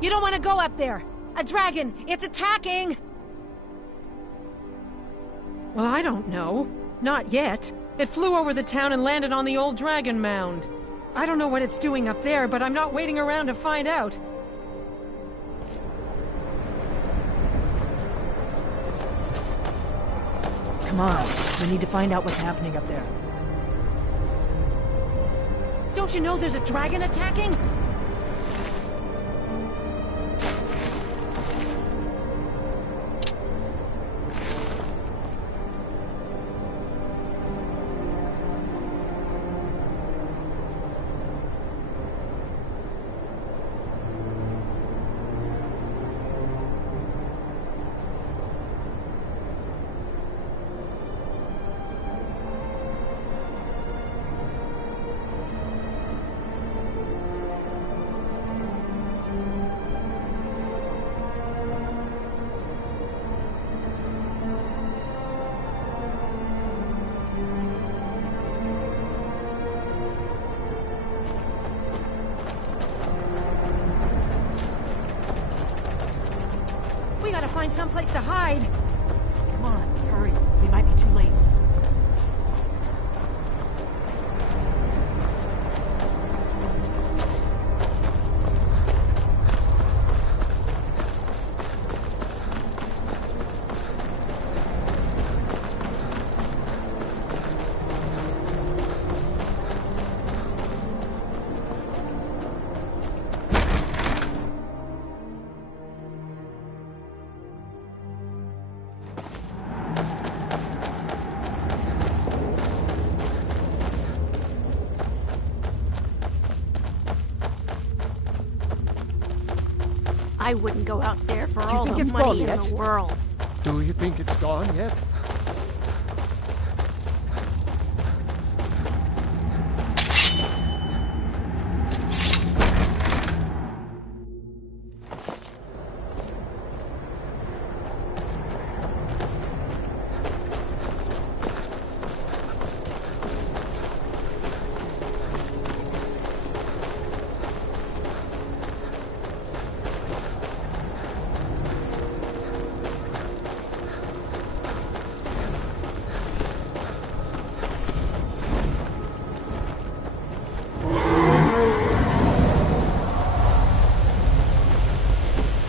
You don't want to go up there! A dragon! It's attacking! Well, I don't know. Not yet. It flew over the town and landed on the old dragon mound. I don't know what it's doing up there, but I'm not waiting around to find out. Come on, we need to find out what's happening up there. Don't you know there's a dragon attacking? We gotta find someplace to hide. Come on, hurry. We might be too late. I wouldn't go out there for all think the it's money gone in yet? the world. Do you think it's gone yet?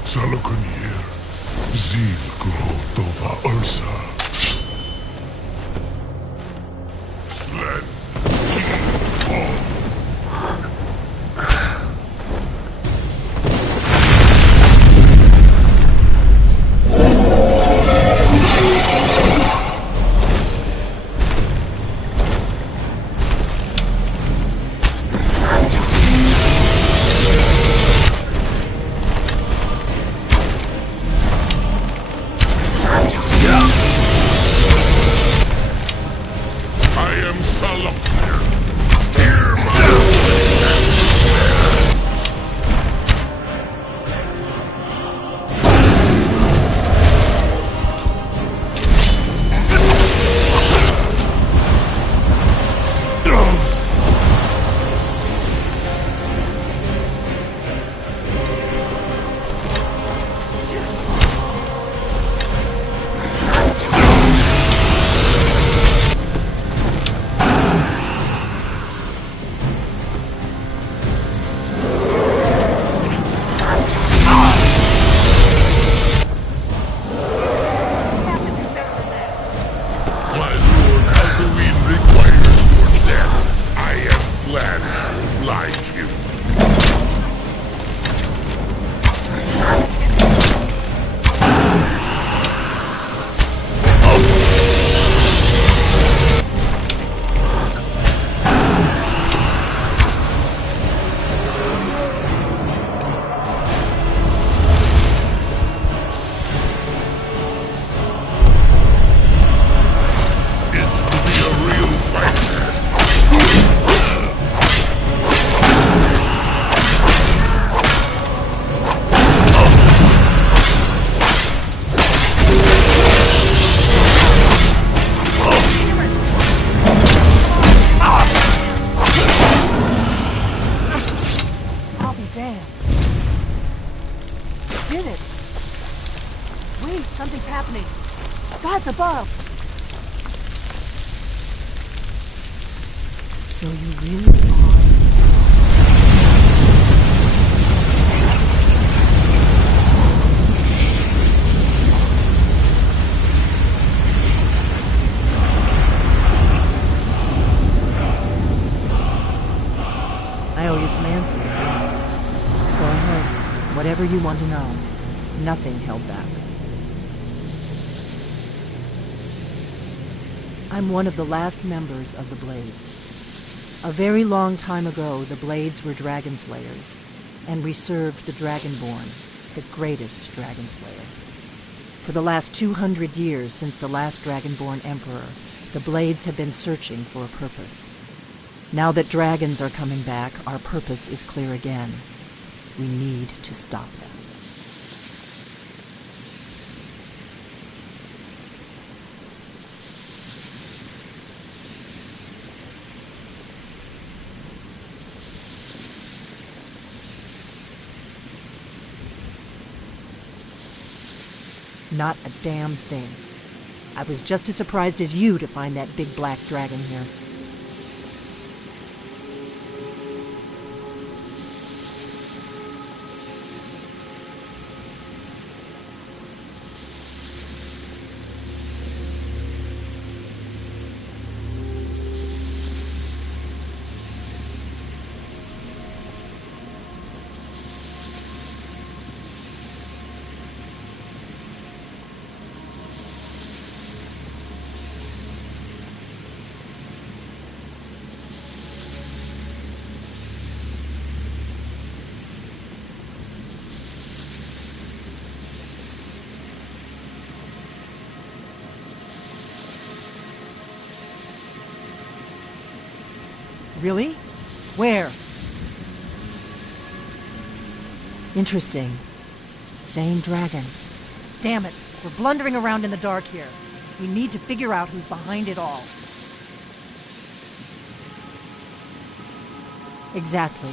Salokonier, Zil Grotova Ursa. Slen, So you really are... I owe you some answers. Go ahead. Whatever you want to know. Nothing held back. I'm one of the last members of the Blades. A very long time ago, the Blades were dragon slayers, and we served the Dragonborn, the greatest dragon slayer. For the last 200 years since the last Dragonborn Emperor, the Blades have been searching for a purpose. Now that dragons are coming back, our purpose is clear again. We need to stop them. Not a damn thing. I was just as surprised as you to find that big black dragon here. Really? Where? Interesting. Same dragon. Damn it! We're blundering around in the dark here. We need to figure out who's behind it all. Exactly.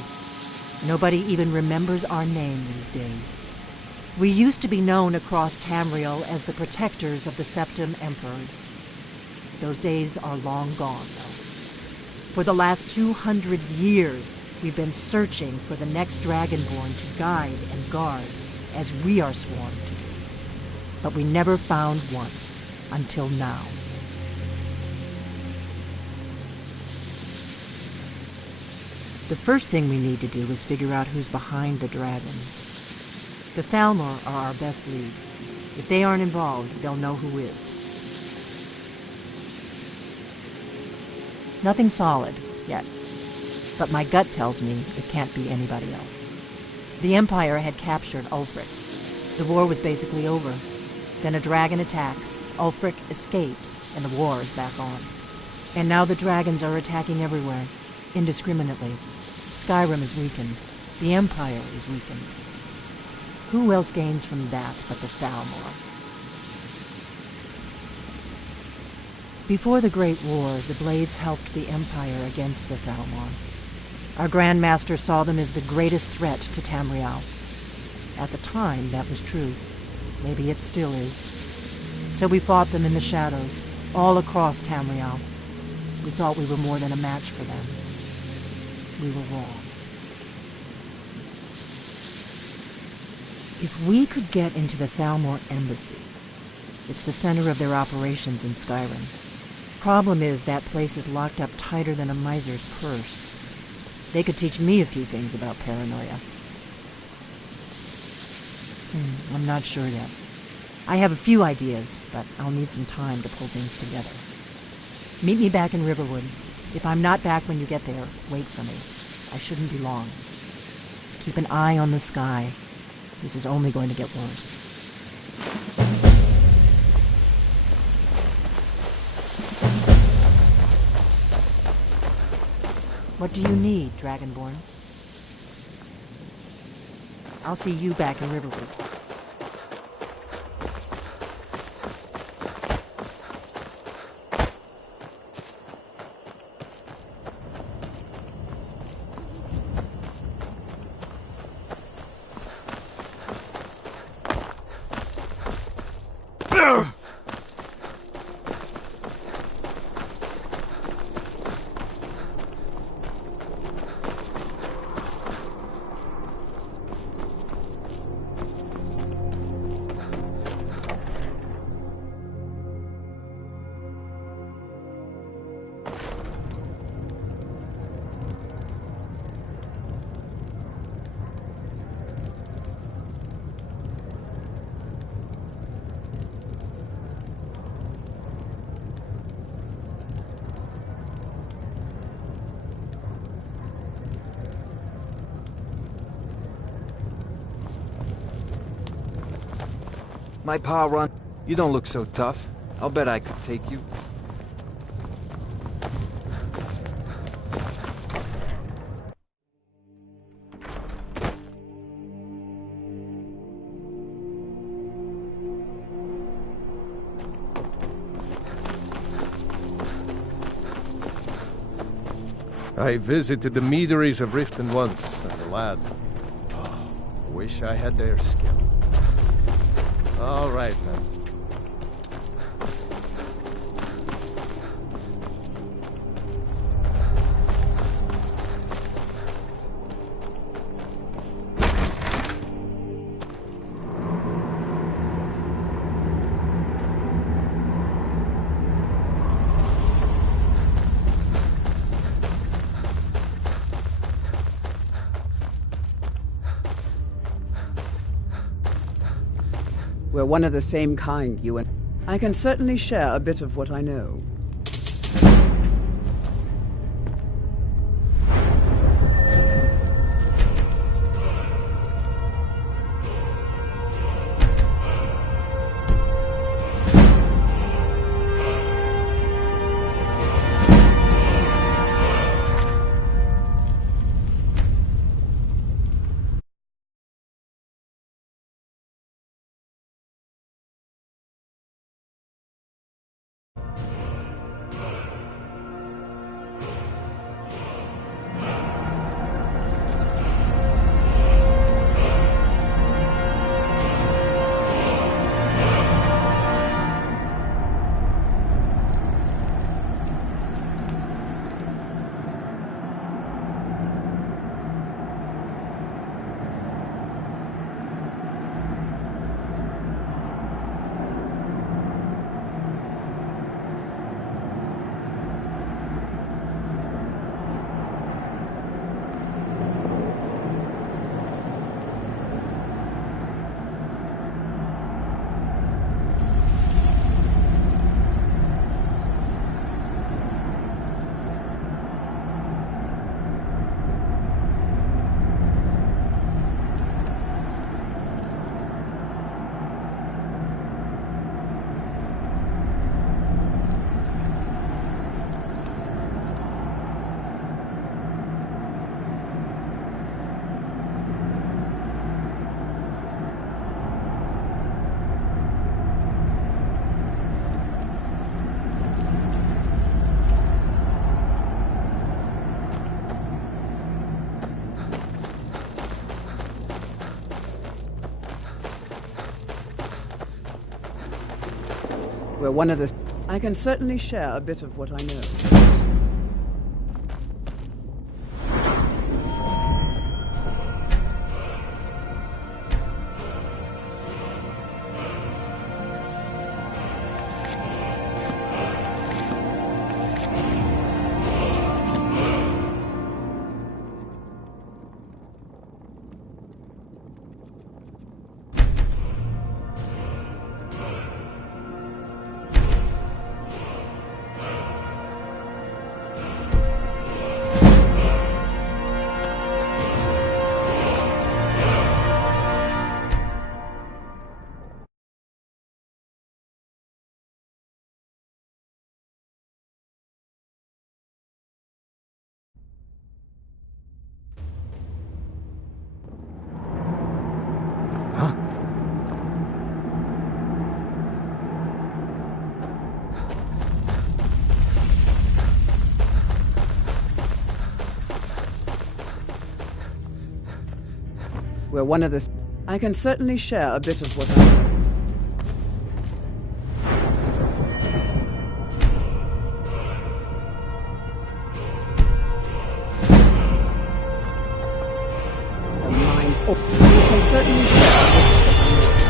Nobody even remembers our name these days. We used to be known across Tamriel as the protectors of the Septim Emperors. Those days are long gone, though. For the last 200 years, we've been searching for the next Dragonborn to guide and guard, as we are sworn to do. But we never found one, until now. The first thing we need to do is figure out who's behind the dragons. The Thalmor are our best lead. If they aren't involved, they'll know who is. Nothing solid, yet. But my gut tells me it can't be anybody else. The Empire had captured Ulfric. The war was basically over. Then a dragon attacks, Ulfric escapes, and the war is back on. And now the dragons are attacking everywhere, indiscriminately. Skyrim is weakened. The Empire is weakened. Who else gains from that but the Thalmor? Before the Great War, the Blades helped the Empire against the Thalmor. Our Grand Master saw them as the greatest threat to Tamriel. At the time, that was true. Maybe it still is. So we fought them in the shadows, all across Tamriel. We thought we were more than a match for them. We were wrong. If we could get into the Thalmor embassy, it's the center of their operations in Skyrim. Problem is, that place is locked up tighter than a miser's purse. They could teach me a few things about paranoia. I'm not sure yet. I have a few ideas, but I'll need some time to pull things together. Meet me back in Riverwood. If I'm not back when you get there, wait for me. I shouldn't be long. Keep an eye on the sky. This is only going to get worse. What do you need, Dragonborn? I'll see you back in Riverwood. My pa run. You don't look so tough. I'll bet I could take you. I visited the meaderies of Riften once as a lad. Oh, wish I had their skill. All right, then. We're one of the same kind, you and I can certainly share a bit of what I know. We're one of the... I can certainly share a bit of what I know. We're one of the... I can certainly share a bit of what I know. The mind's up. We can certainly share a bit of what I know.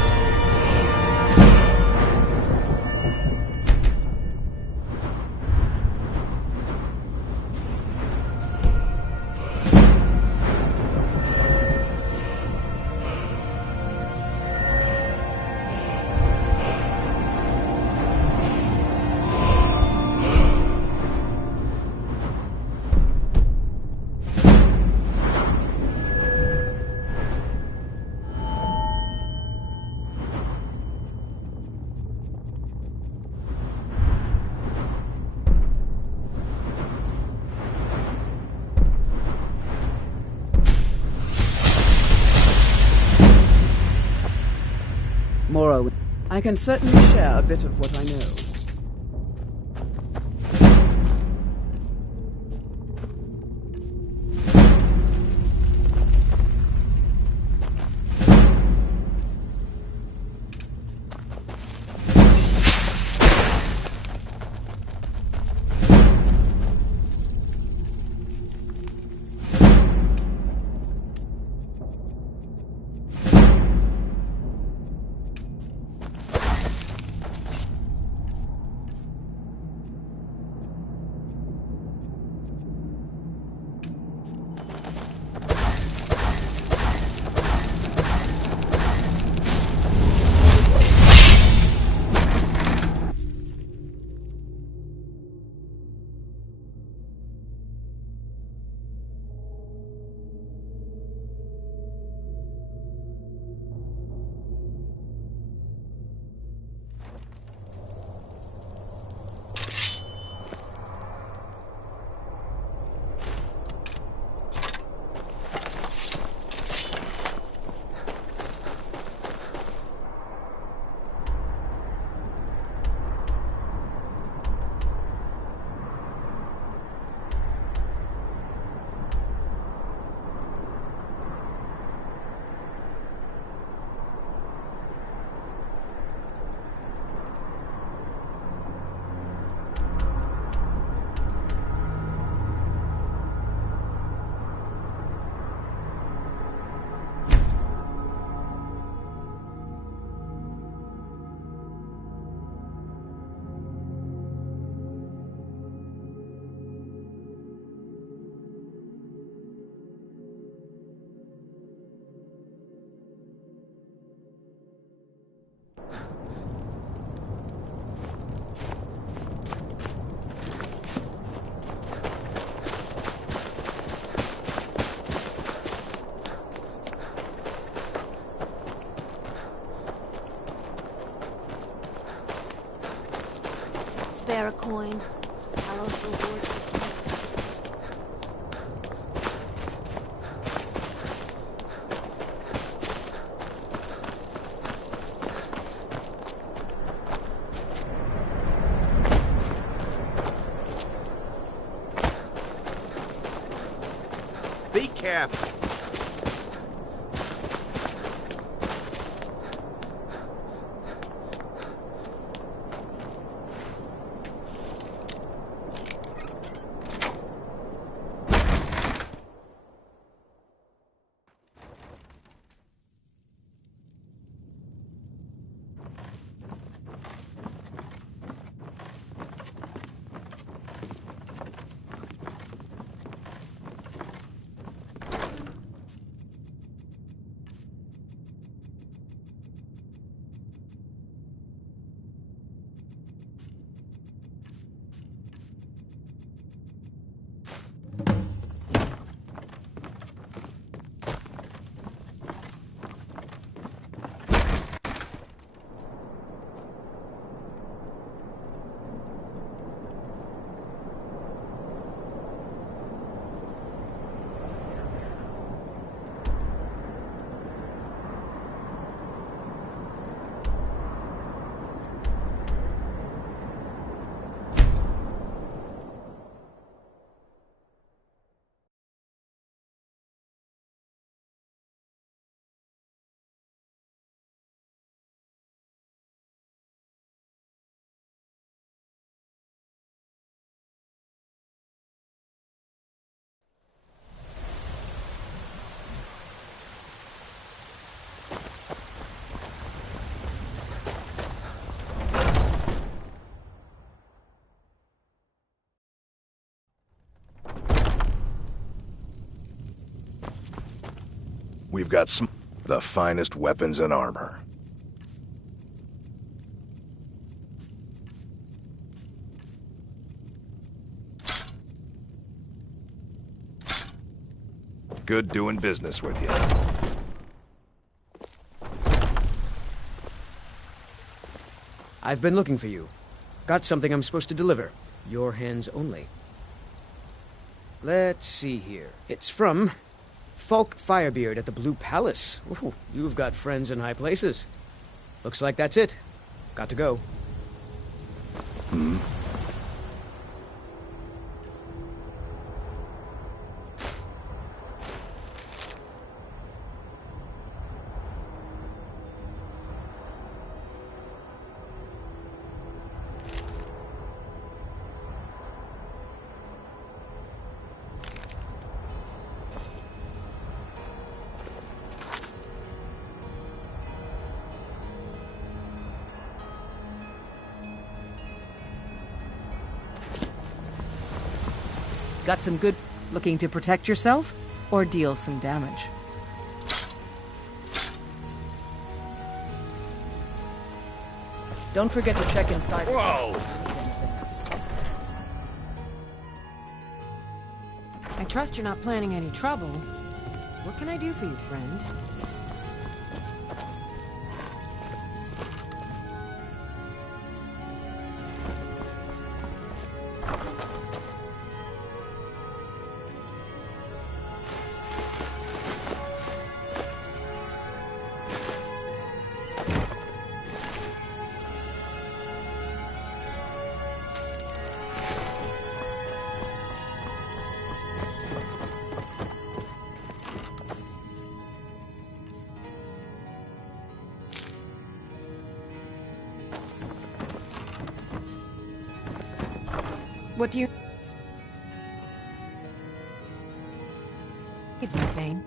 I can certainly share a bit of what I know. Spare a coin. Carlos reward. Be careful. We've got the finest weapons and armor. Good doing business with you. I've been looking for you. Got something I'm supposed to deliver. Your hands only. Let's see here. It's from Falk Firebeard at the Blue Palace. Ooh, you've got friends in high places. Looks like that's it. Got to go. Got some good... Looking to protect yourself? Or deal some damage? Don't forget to check inside. Whoa! I trust you're not planning any trouble. What can I do for you, friend? What do you need, my Thane?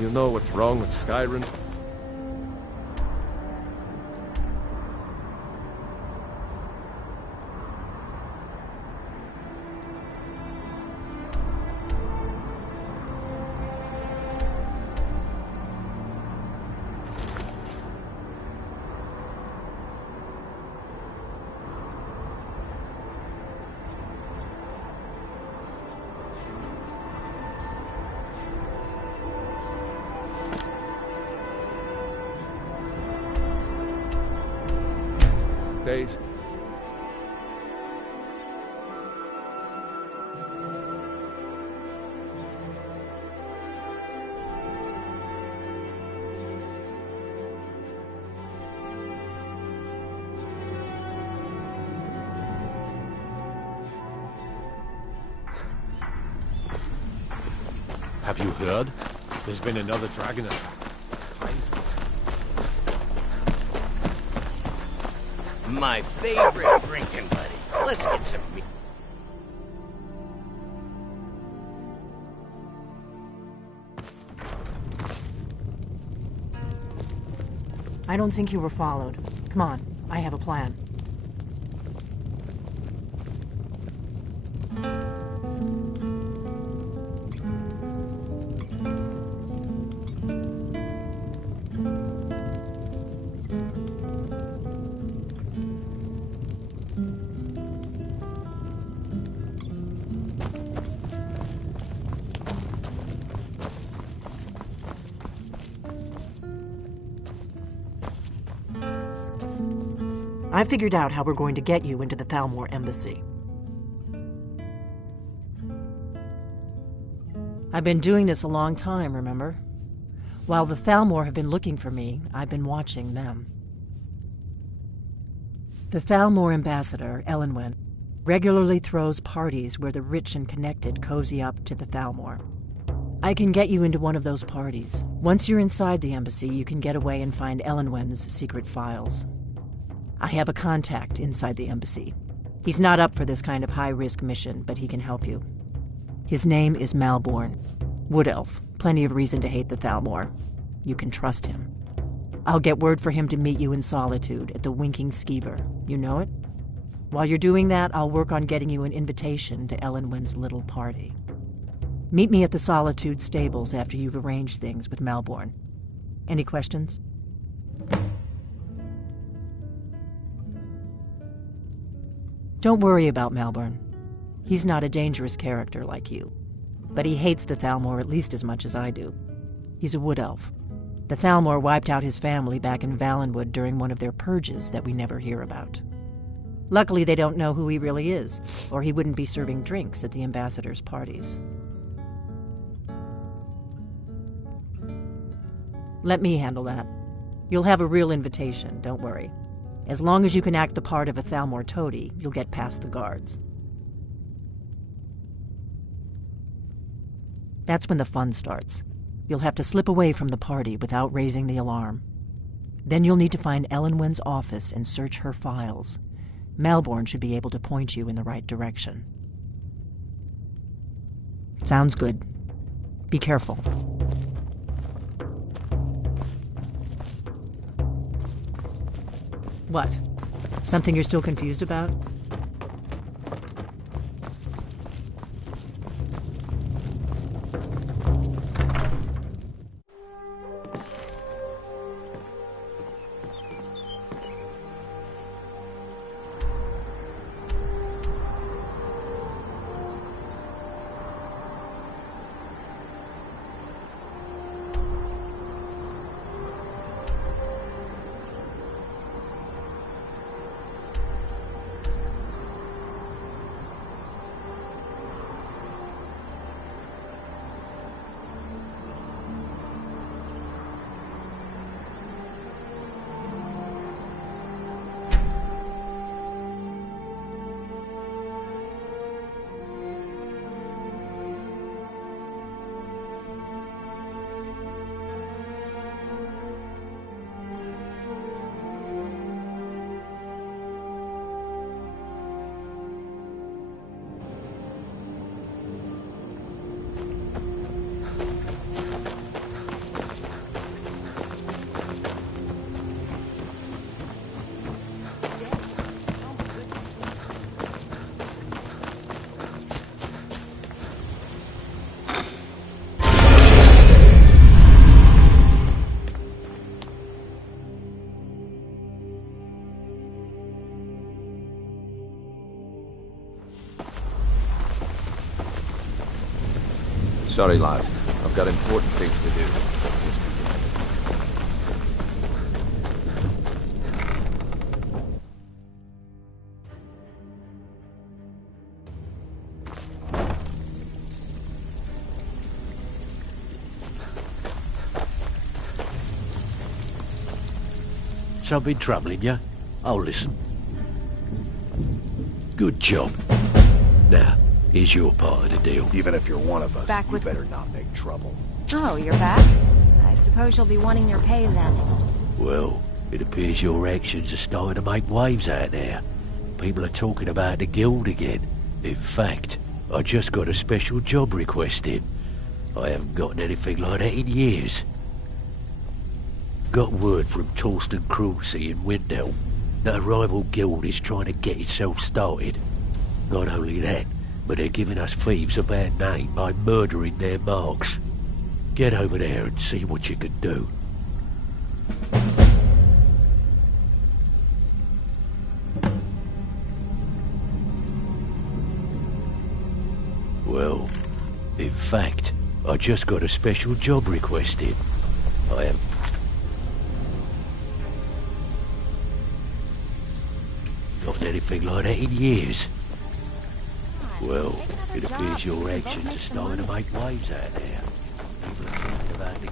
You know what's wrong with Skyrim? Days. Have you heard? There's been another dragon attack. My favorite drinking buddy. Let's get some meat. I don't think you were followed. Come on, I have a plan. I figured out how we're going to get you into the Thalmor embassy. I've been doing this a long time, remember? While the Thalmor have been looking for me, I've been watching them. The Thalmor ambassador, Elenwen, regularly throws parties where the rich and connected cozy up to the Thalmor. I can get you into one of those parties. Once you're inside the embassy, you can get away and find Elenwen's secret files. I have a contact inside the embassy. He's not up for this kind of high-risk mission, but he can help you. His name is Malborn. Wood Elf. Plenty of reason to hate the Thalmor. You can trust him. I'll get word for him to meet you in Solitude at the Winking Skeever. You know it? While you're doing that, I'll work on getting you an invitation to Elenwen's little party. Meet me at the Solitude stables after you've arranged things with Malborn. Any questions? Don't worry about Malborn. He's not a dangerous character like you. But he hates the Thalmor at least as much as I do. He's a wood elf. The Thalmor wiped out his family back in Valenwood during one of their purges that we never hear about. Luckily, they don't know who he really is, or he wouldn't be serving drinks at the ambassador's parties. Let me handle that. You'll have a real invitation, don't worry. As long as you can act the part of a Thalmor toady, you'll get past the guards. That's when the fun starts. You'll have to slip away from the party without raising the alarm. Then you'll need to find Elenwen's office and search her files. Malborn should be able to point you in the right direction. Sounds good. Be careful. What? Something you're still confused about? Sorry, lad. I've got important things to do. Something troubling you? I'll listen. Good job. Now, here's your part of the deal. Even if you're one of us, Back you with- better not make trouble. Oh, you're back? I suppose you'll be wanting your pay then. Well, it appears your actions are starting to make waves out there. People are talking about the guild again. In fact, I just got a special job request in. I haven't gotten anything like that in years. Got word from Torsten Cruelty in Windhelm that a rival guild is trying to get itself started. Not only that, but they're giving us thieves a bad name by murdering their marks. Get over there and see what you can do. Well, in fact, I just got a special job request in. I am... Not anything like that in years. Well, it appears your actions are starting to make waves out there. People are talking about it.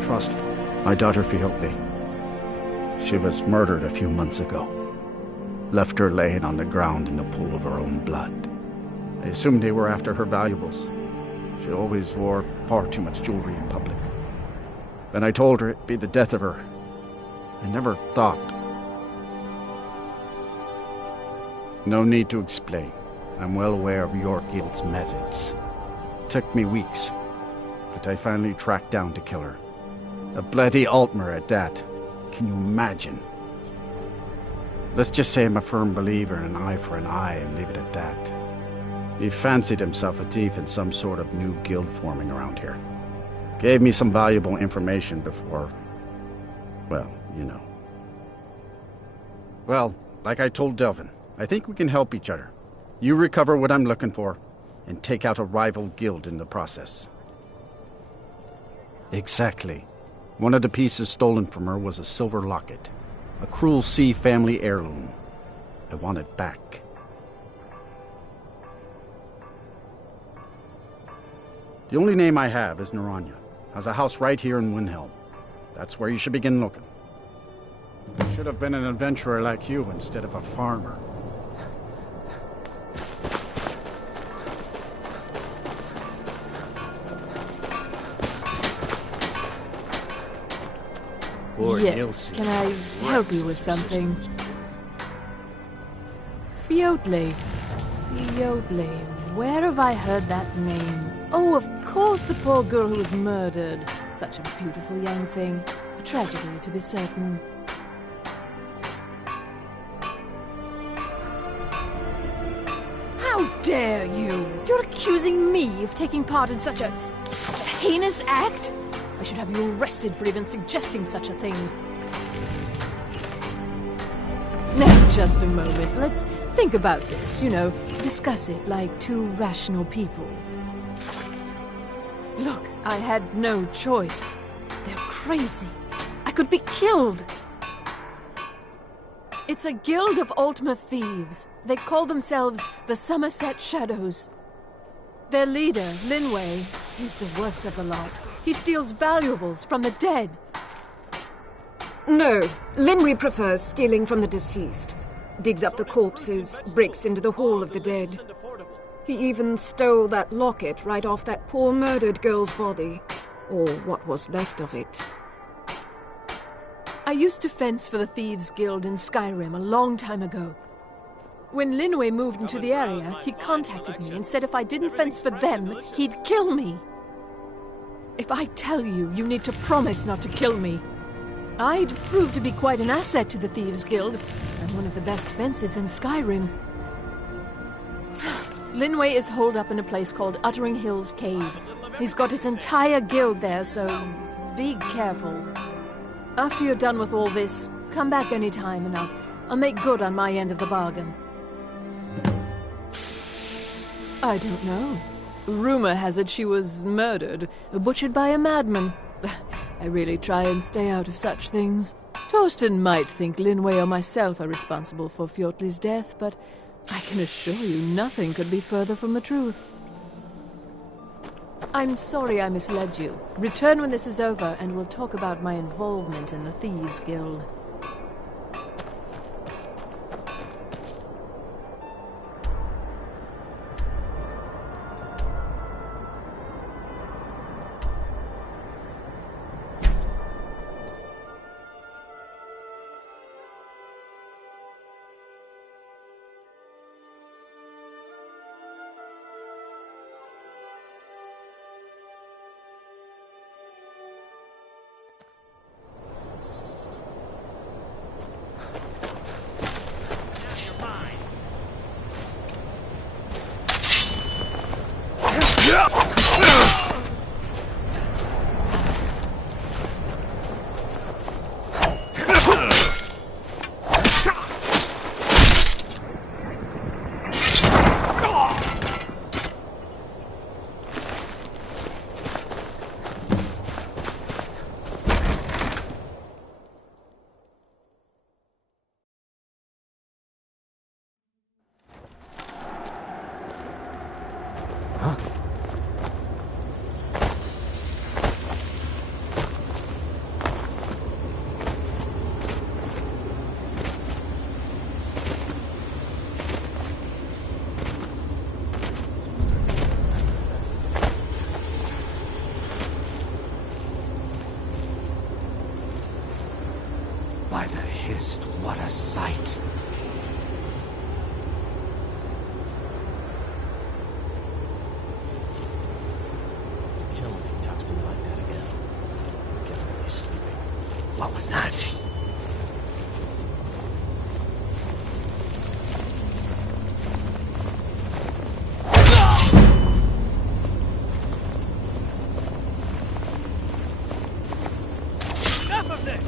Frost. My daughter Fiotli. She was murdered a few months ago. Left her laying on the ground in the pool of her own blood. I assumed they were after her valuables. She always wore far too much jewelry in public. When I told her it'd be the death of her, I never thought. No need to explain. I'm well aware of your guild's methods. Took me weeks, but I finally tracked down to kill her. A bloody Altmer at that. Can you imagine? Let's just say I'm a firm believer in an eye for an eye and leave it at that. He fancied himself a thief in some sort of new guild forming around here. Gave me some valuable information before... well, you know. Well, like I told Delvin, I think we can help each other. You recover what I'm looking for, and take out a rival guild in the process. Exactly. One of the pieces stolen from her was a silver locket. A Cruel Sea family heirloom. I want it back. The only name I have is Naranya. Has a house right here in Windhelm. That's where you should begin looking. Should have been an adventurer like you instead of a farmer. Yes, can I help you with something? Fiotli. Fiotli. Where have I heard that name? Oh, of course, the poor girl who was murdered. Such a beautiful young thing. A tragedy, to be certain. How dare you! You're accusing me of taking part in such a heinous act? I should have you arrested for even suggesting such a thing. Now, just a moment. Let's think about this, you know, discuss it like two rational people. Look, I had no choice. They're crazy. I could be killed. It's a guild of Altmer thieves. They call themselves the Somerset Shadows. Their leader, Linway, he's the worst of the lot. He steals valuables from the dead. No, Linway prefers stealing from the deceased. Digs up the corpses, breaks into the Hall of the Dead. He even stole that locket right off that poor murdered girl's body. Or what was left of it. I used to fence for the Thieves Guild in Skyrim a long time ago. When Linway moved into the area, he contacted me and said if I didn't fence for them, he'd kill me. If I tell you, you need to promise not to kill me. I'd prove to be quite an asset to the Thieves Guild. I'm one of the best fences in Skyrim. Linway is holed up in a place called Uttering Hills Cave. He's got his entire guild there, so be careful. After you're done with all this, come back anytime and I'll make good on my end of the bargain. I don't know. Rumor has it she was murdered, butchered by a madman. I really try and stay out of such things. Torsten might think Linway or myself are responsible for Fjortli's death, but I can assure you nothing could be further from the truth. I'm sorry I misled you. Return when this is over, and we'll talk about my involvement in the Thieves Guild. By the Hist, what a sight! Kill me, talks to me like that again. Get me sleeping. What was that? Enough of this!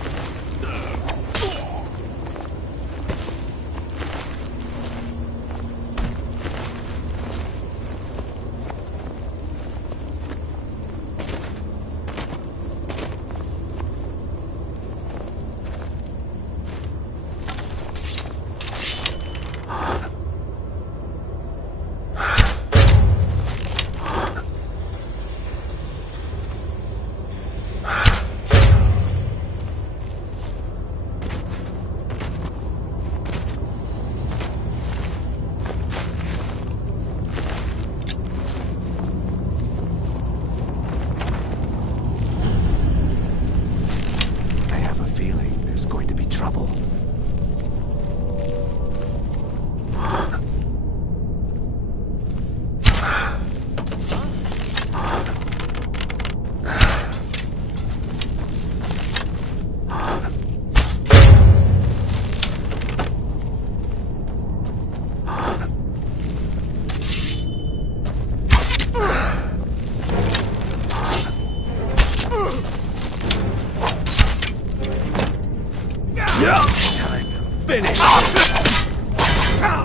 Time to finish.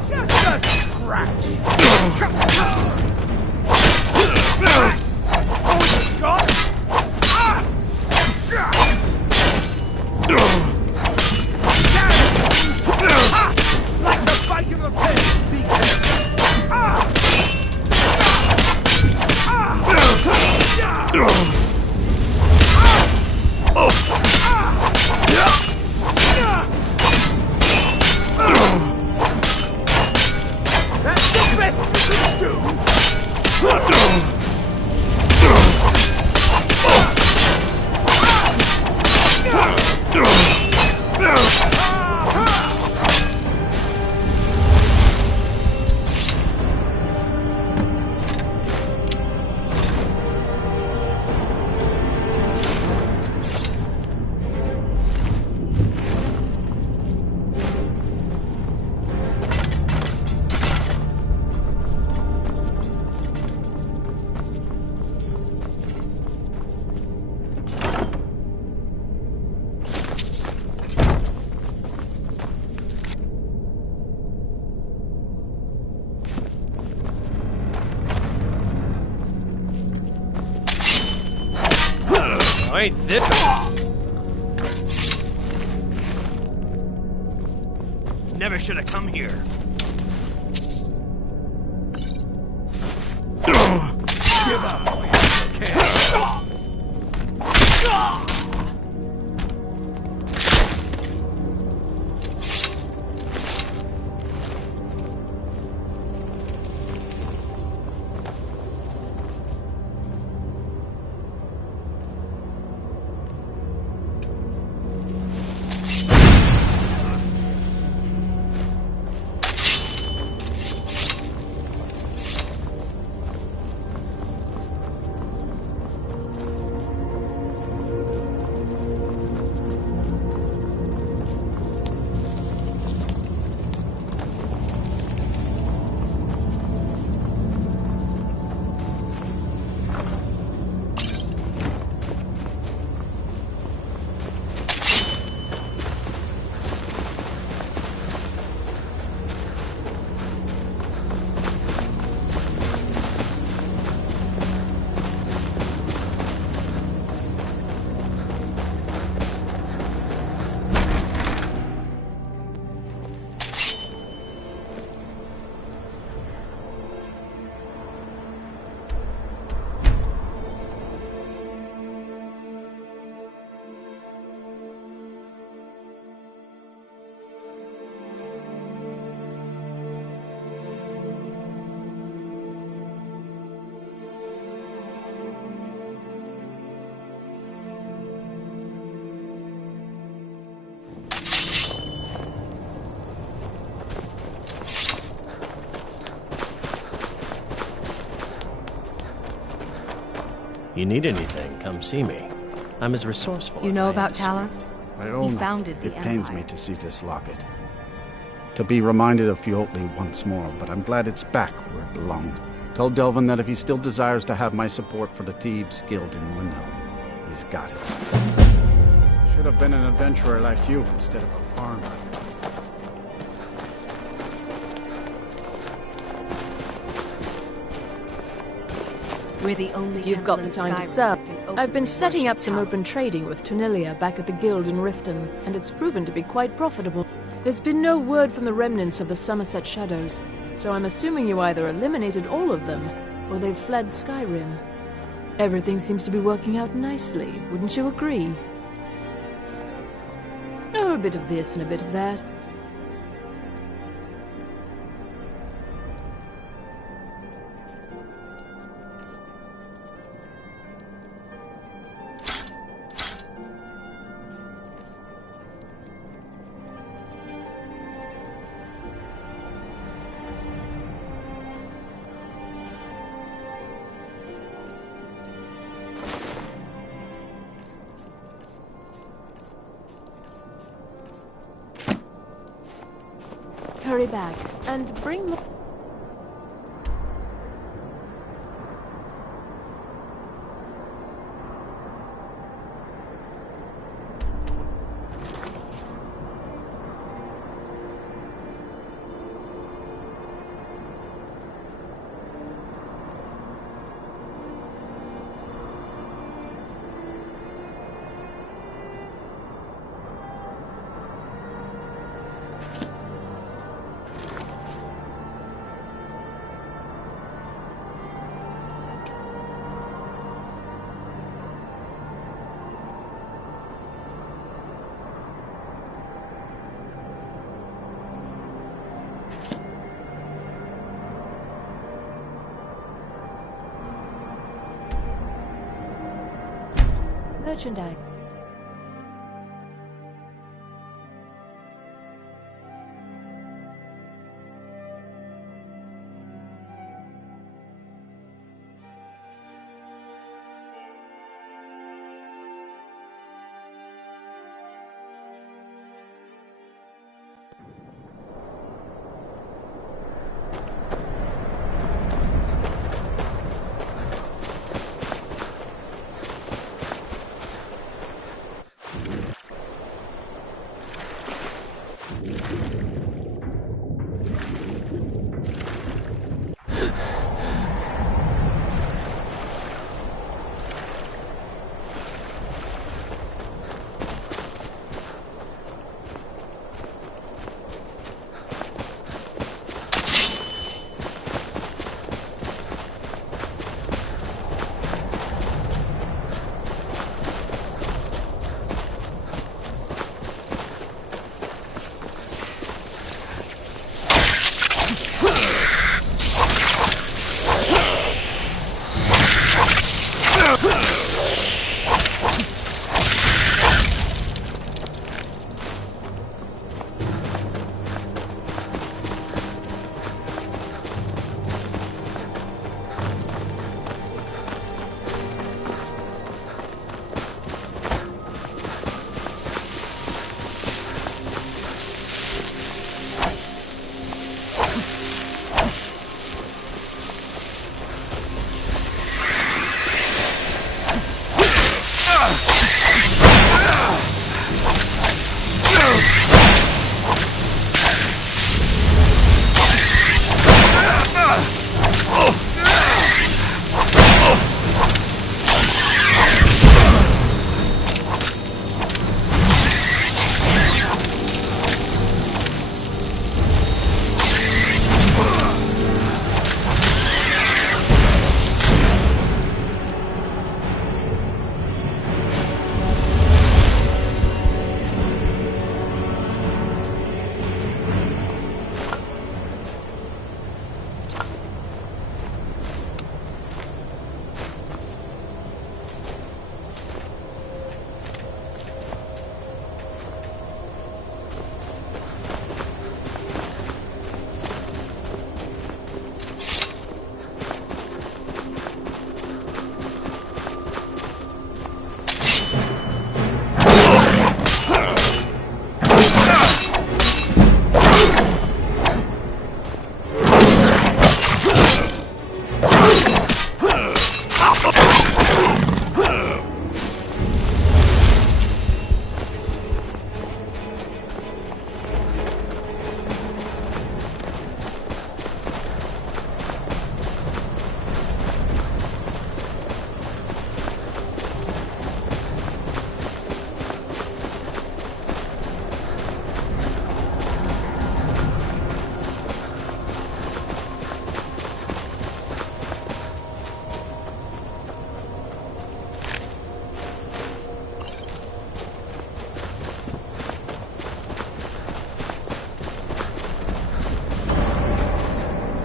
Just a scratch. Like the bite of a pig. Be That's the best you can do! Ain't this? Never should have come here. Give up, boy. Okay. You need anything, come see me. I'm as resourceful You as know I about am Talos? I own He founded the It pains Empire. me to see this locket. To be reminded of Fjotli once more, but I'm glad it's back where it belonged. Tell Delvin that if he still desires to have my support for the Thieves Guild in Windhelm, he's got it. Should have been an adventurer like you instead of a farmer. We're the only If you've got the time to sell. I've been setting up some open trading with Tonilia back at the guild in Riften, and it's proven to be quite profitable. There's been no word from the remnants of the Somerset Shadows, so I'm assuming you either eliminated all of them, or they've fled Skyrim. Everything seems to be working out nicely, wouldn't you agree? Oh, a bit of this and a bit of that. Hurry back, and bring more. Merchandise.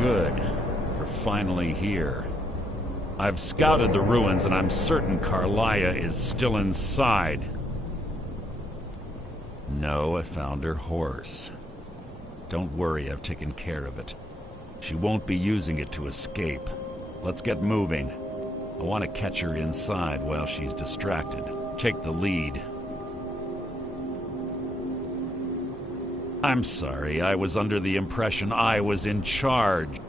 Good. We're finally here. I've scouted the ruins and I'm certain Carlia is still inside. No, I found her horse. Don't worry, I've taken care of it. She won't be using it to escape. Let's get moving. I want to catch her inside while she's distracted. Take the lead. I'm sorry, I was under the impression I was in charge.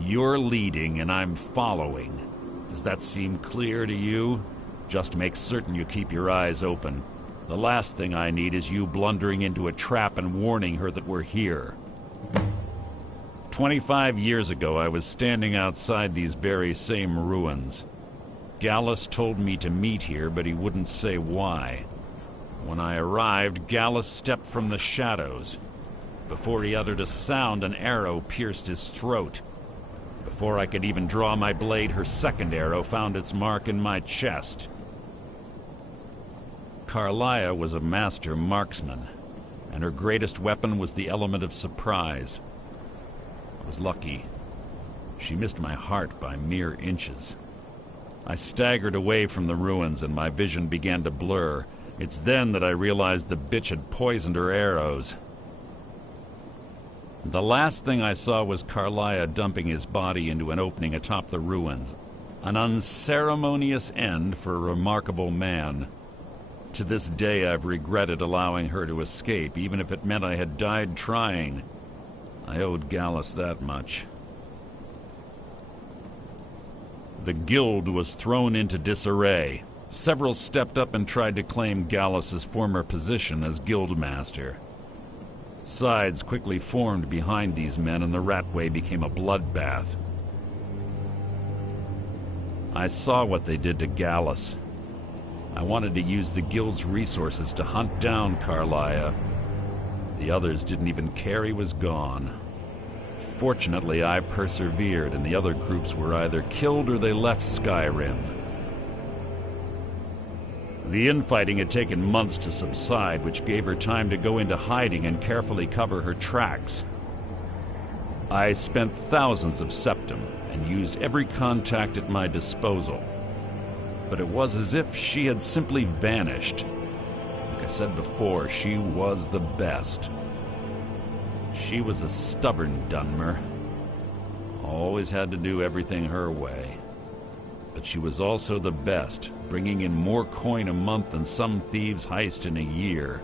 You're leading and I'm following. Does that seem clear to you? Just make certain you keep your eyes open. The last thing I need is you blundering into a trap and warning her that we're here. 25 years ago, I was standing outside these very same ruins. Gallus told me to meet here, but he wouldn't say why. When I arrived, Gallus stepped from the shadows. Before he uttered a sound, an arrow pierced his throat. Before I could even draw my blade, her second arrow found its mark in my chest. Carlia was a master marksman, and her greatest weapon was the element of surprise. I was lucky. She missed my heart by mere inches. I staggered away from the ruins and my vision began to blur. It's then that I realized the bitch had poisoned her arrows. The last thing I saw was Carlia dumping his body into an opening atop the ruins. An unceremonious end for a remarkable man. To this day I've regretted allowing her to escape, even if it meant I had died trying. I owed Gallus that much. The guild was thrown into disarray. Several stepped up and tried to claim Gallus's former position as guildmaster. Sides quickly formed behind these men and the Ratway became a bloodbath. I saw what they did to Gallus. I wanted to use the guild's resources to hunt down Carlia. The others didn't even care he was gone. Fortunately, I persevered, and the other groups were either killed or they left Skyrim. The infighting had taken months to subside, which gave her time to go into hiding and carefully cover her tracks. I spent thousands of septum and used every contact at my disposal. But it was as if she had simply vanished. Like I said before, she was the best. She was a stubborn Dunmer. Always had to do everything her way. But she was also the best, bringing in more coin a month than some thieves heist in a year.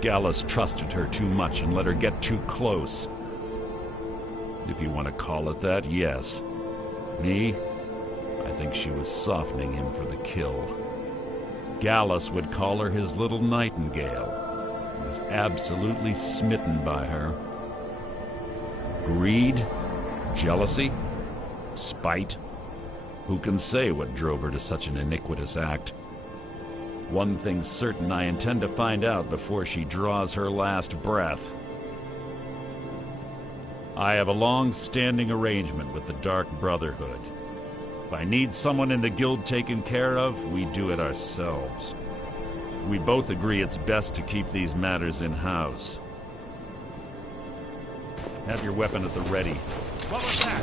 Gallus trusted her too much and let her get too close. If you want to call it that, yes. Me? I think she was softening him for the kill. Gallus would call her his little nightingale. He was absolutely smitten by her. Greed? Jealousy? Spite? Who can say what drove her to such an iniquitous act? One thing's certain, I intend to find out before she draws her last breath. I have a long-standing arrangement with the Dark Brotherhood. If I need someone in the guild taken care of, we do it ourselves. We both agree it's best to keep these matters in-house. Have your weapon at the ready. What was that?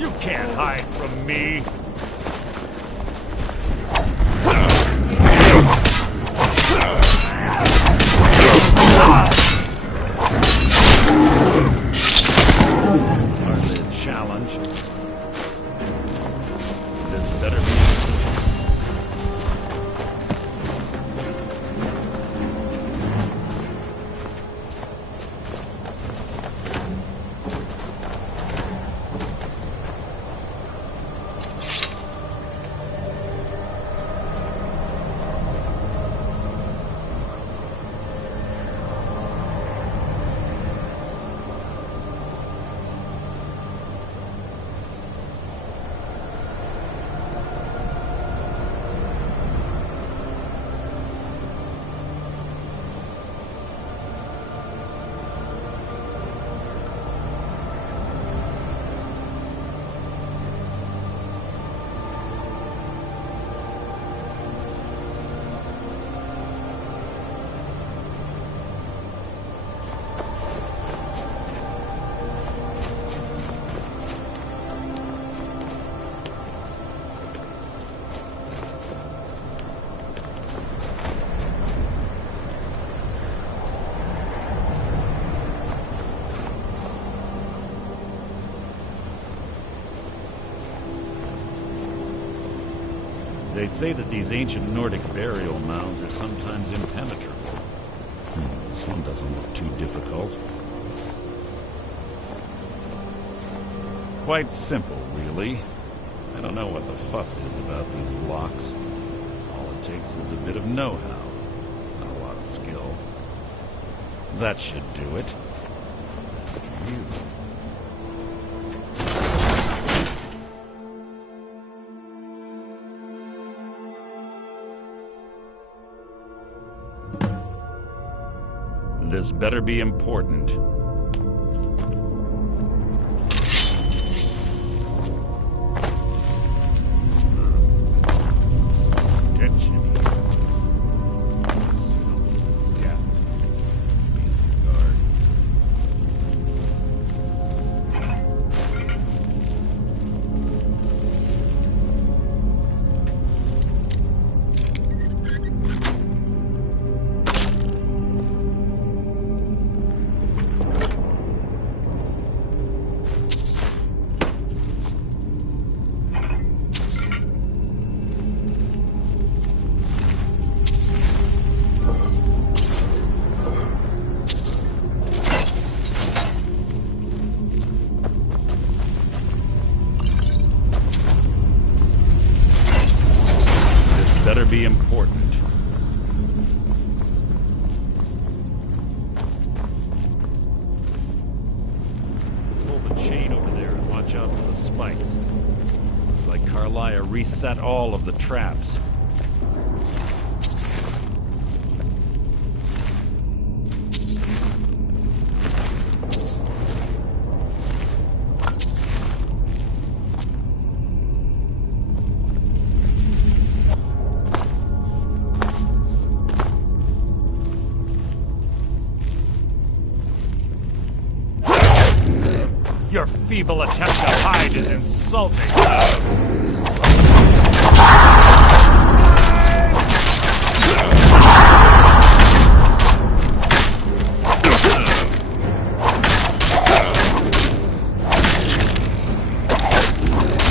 You can't hide from me! Hardly a challenge. This better be. They say that these ancient Nordic burial mounds are sometimes impenetrable. This one doesn't look too difficult. Quite simple, really. I don't know what the fuss is about these locks. All it takes is a bit of know-how, not a lot of skill. That should do it. After you. This better be important. Better be important. Pull the chain over there and watch out for the spikes. Looks like Carlia reset all of the traps. Your feeble attempt to hide is insulting.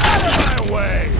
Out of my way!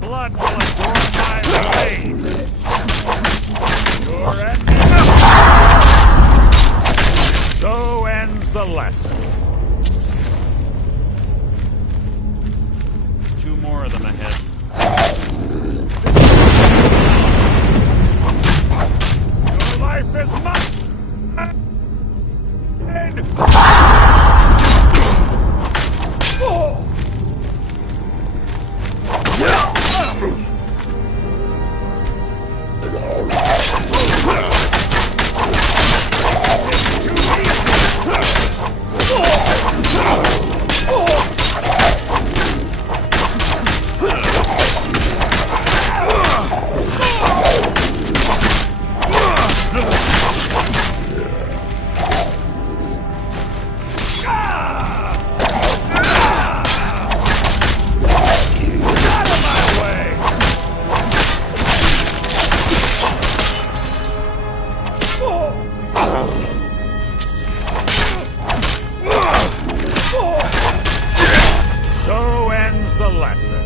Blood will adorn my blade. Your ending. So ends the lesson. Two more of them ahead. Your life is mine. So ends the lesson.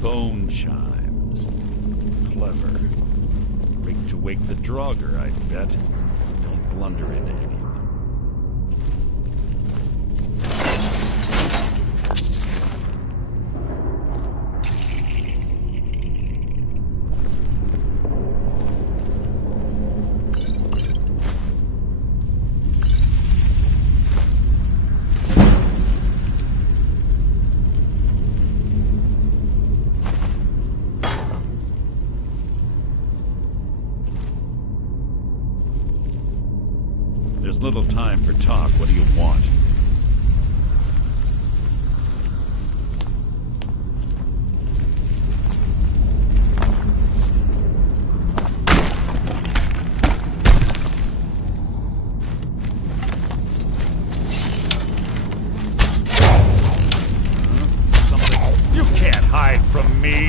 Phone chimes. Clever. Rigged to wake the Draugr, I bet. Don't blunder into any of them. There's little time for talk. What do you want? You can't hide from me!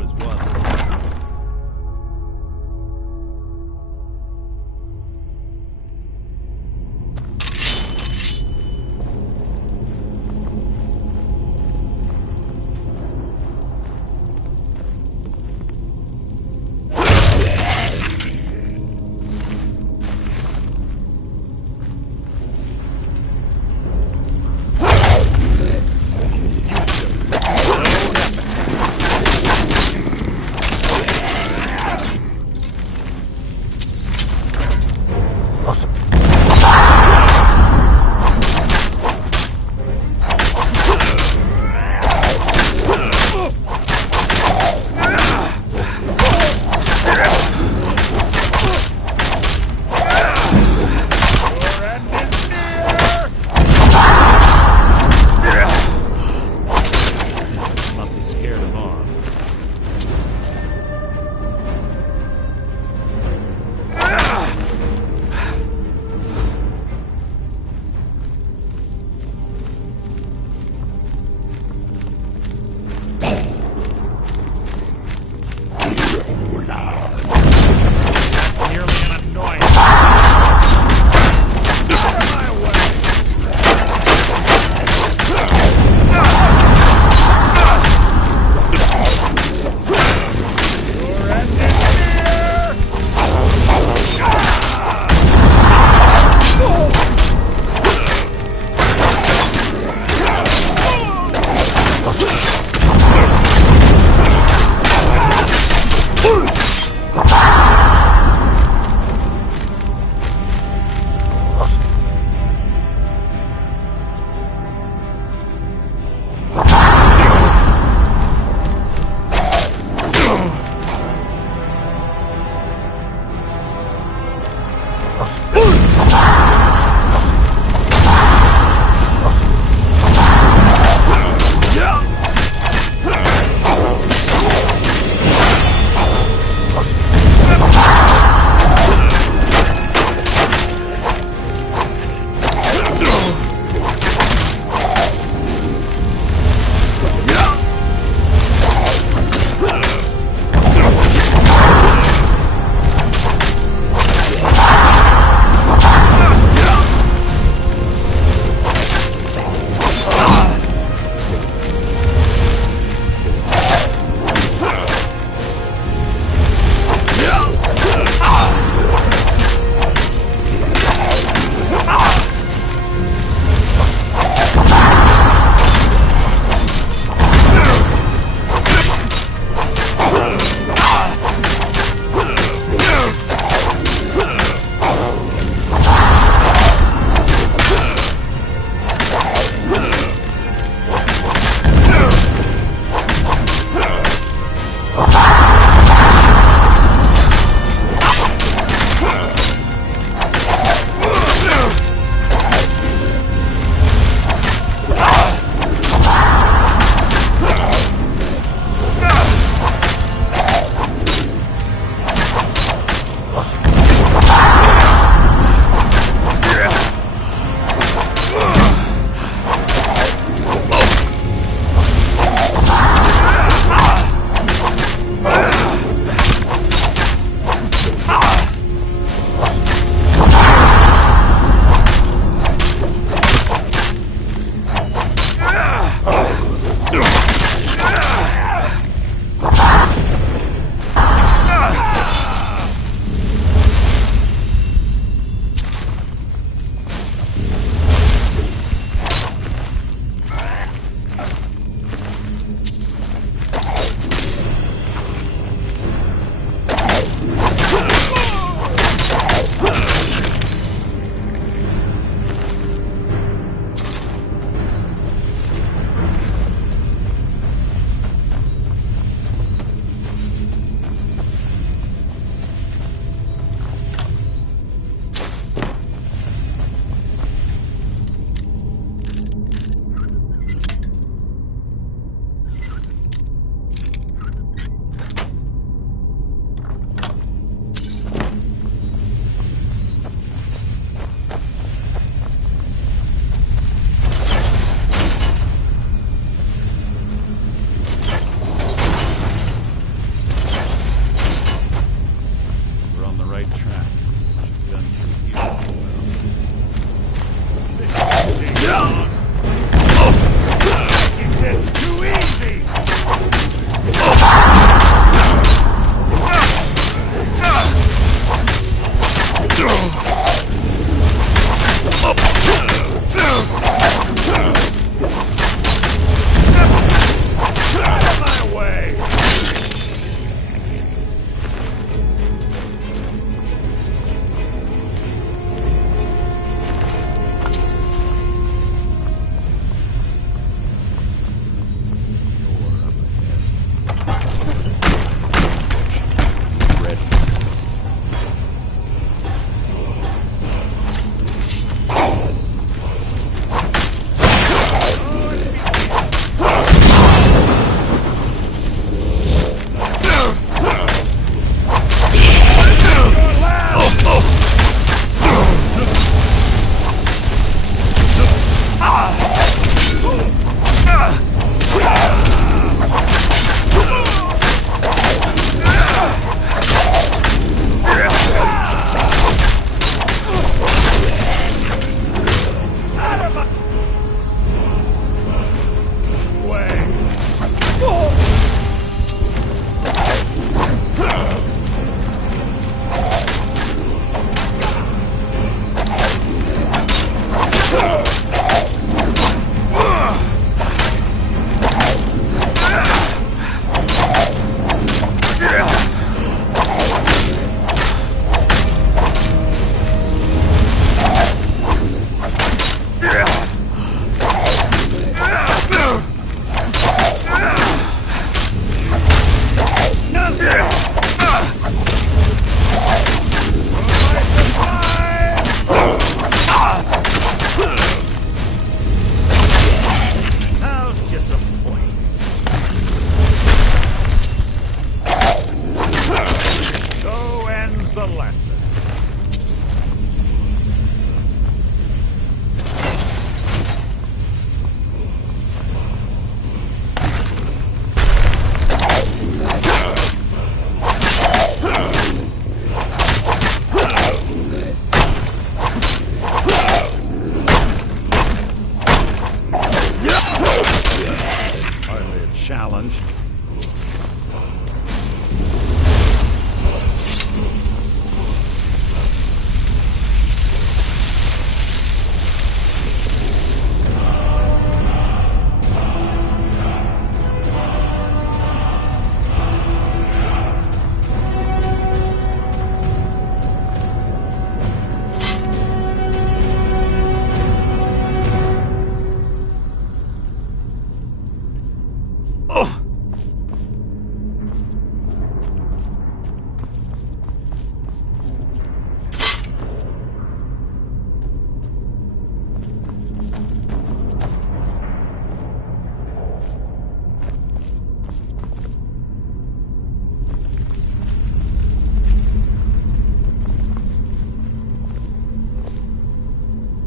was one.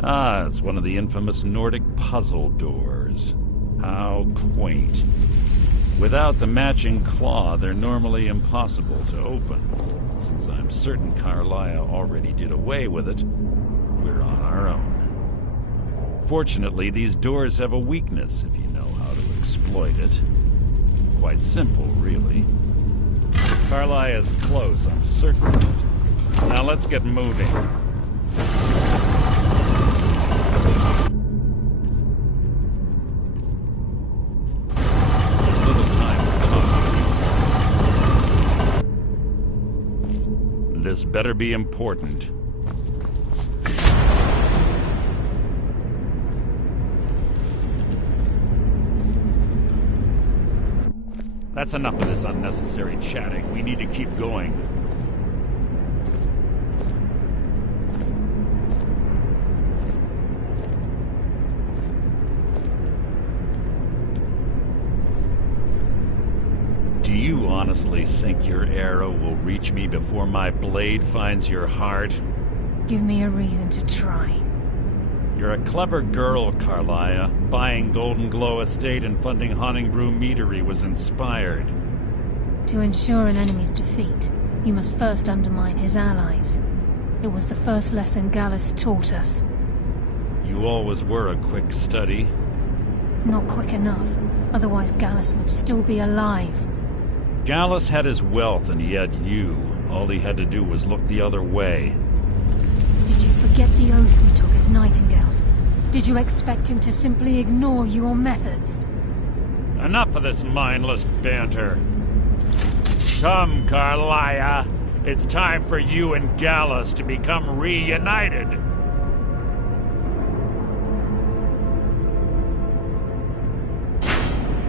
Ah, it's one of the infamous Nordic puzzle doors. How quaint. Without the matching claw, they're normally impossible to open. Since I'm certain Carlia already did away with it, we're on our own. Fortunately, these doors have a weakness if you know how to exploit it. Quite simple, really. Carlia is close, I'm certain of it. Now let's get moving. There's little time to talk. This better be important. That's enough of this unnecessary chatting. We need to keep going. Do you honestly think your arrow will reach me before my blade finds your heart? Give me a reason to try. You're a clever girl, Carlia. Buying Golden Glow Estate and funding Honningbrew Meadery was inspired. To ensure an enemy's defeat, you must first undermine his allies. It was the first lesson Gallus taught us. You always were a quick study. Not quick enough, otherwise Gallus would still be alive. Gallus had his wealth and he had you. All he had to do was look the other way. Did you forget the oath we took as Nightingales? Did you expect him to simply ignore your methods? Enough of this mindless banter. Come, Carlia. It's time for you and Gallus to become reunited.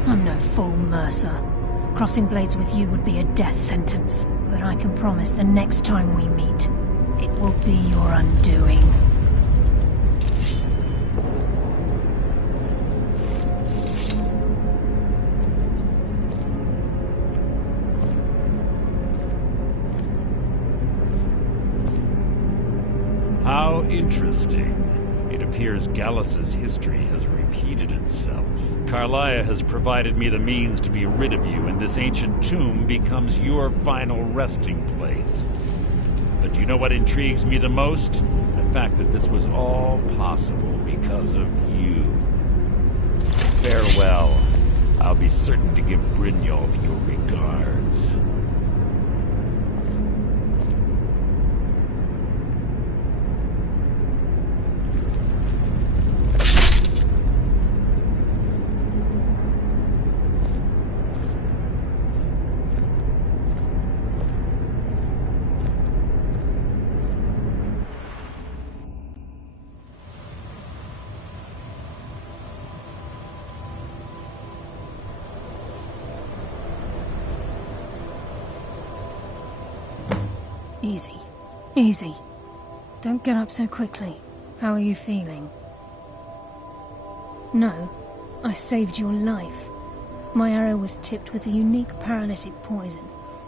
I'm no fool, Mercer. Crossing blades with you would be a death sentence. But I can promise the next time we meet, it will be your undoing. How interesting. It appears Gallus's history has repeated itself. Carlia has provided me the means to be rid of you, and this ancient tomb becomes your final resting place. But do you know what intrigues me the most? The fact that this was all possible because of you. Farewell. I'll be certain to give Brynjolf your regards. Easy. Easy. Don't get up so quickly. How are you feeling? No. I saved your life. My arrow was tipped with a unique paralytic poison.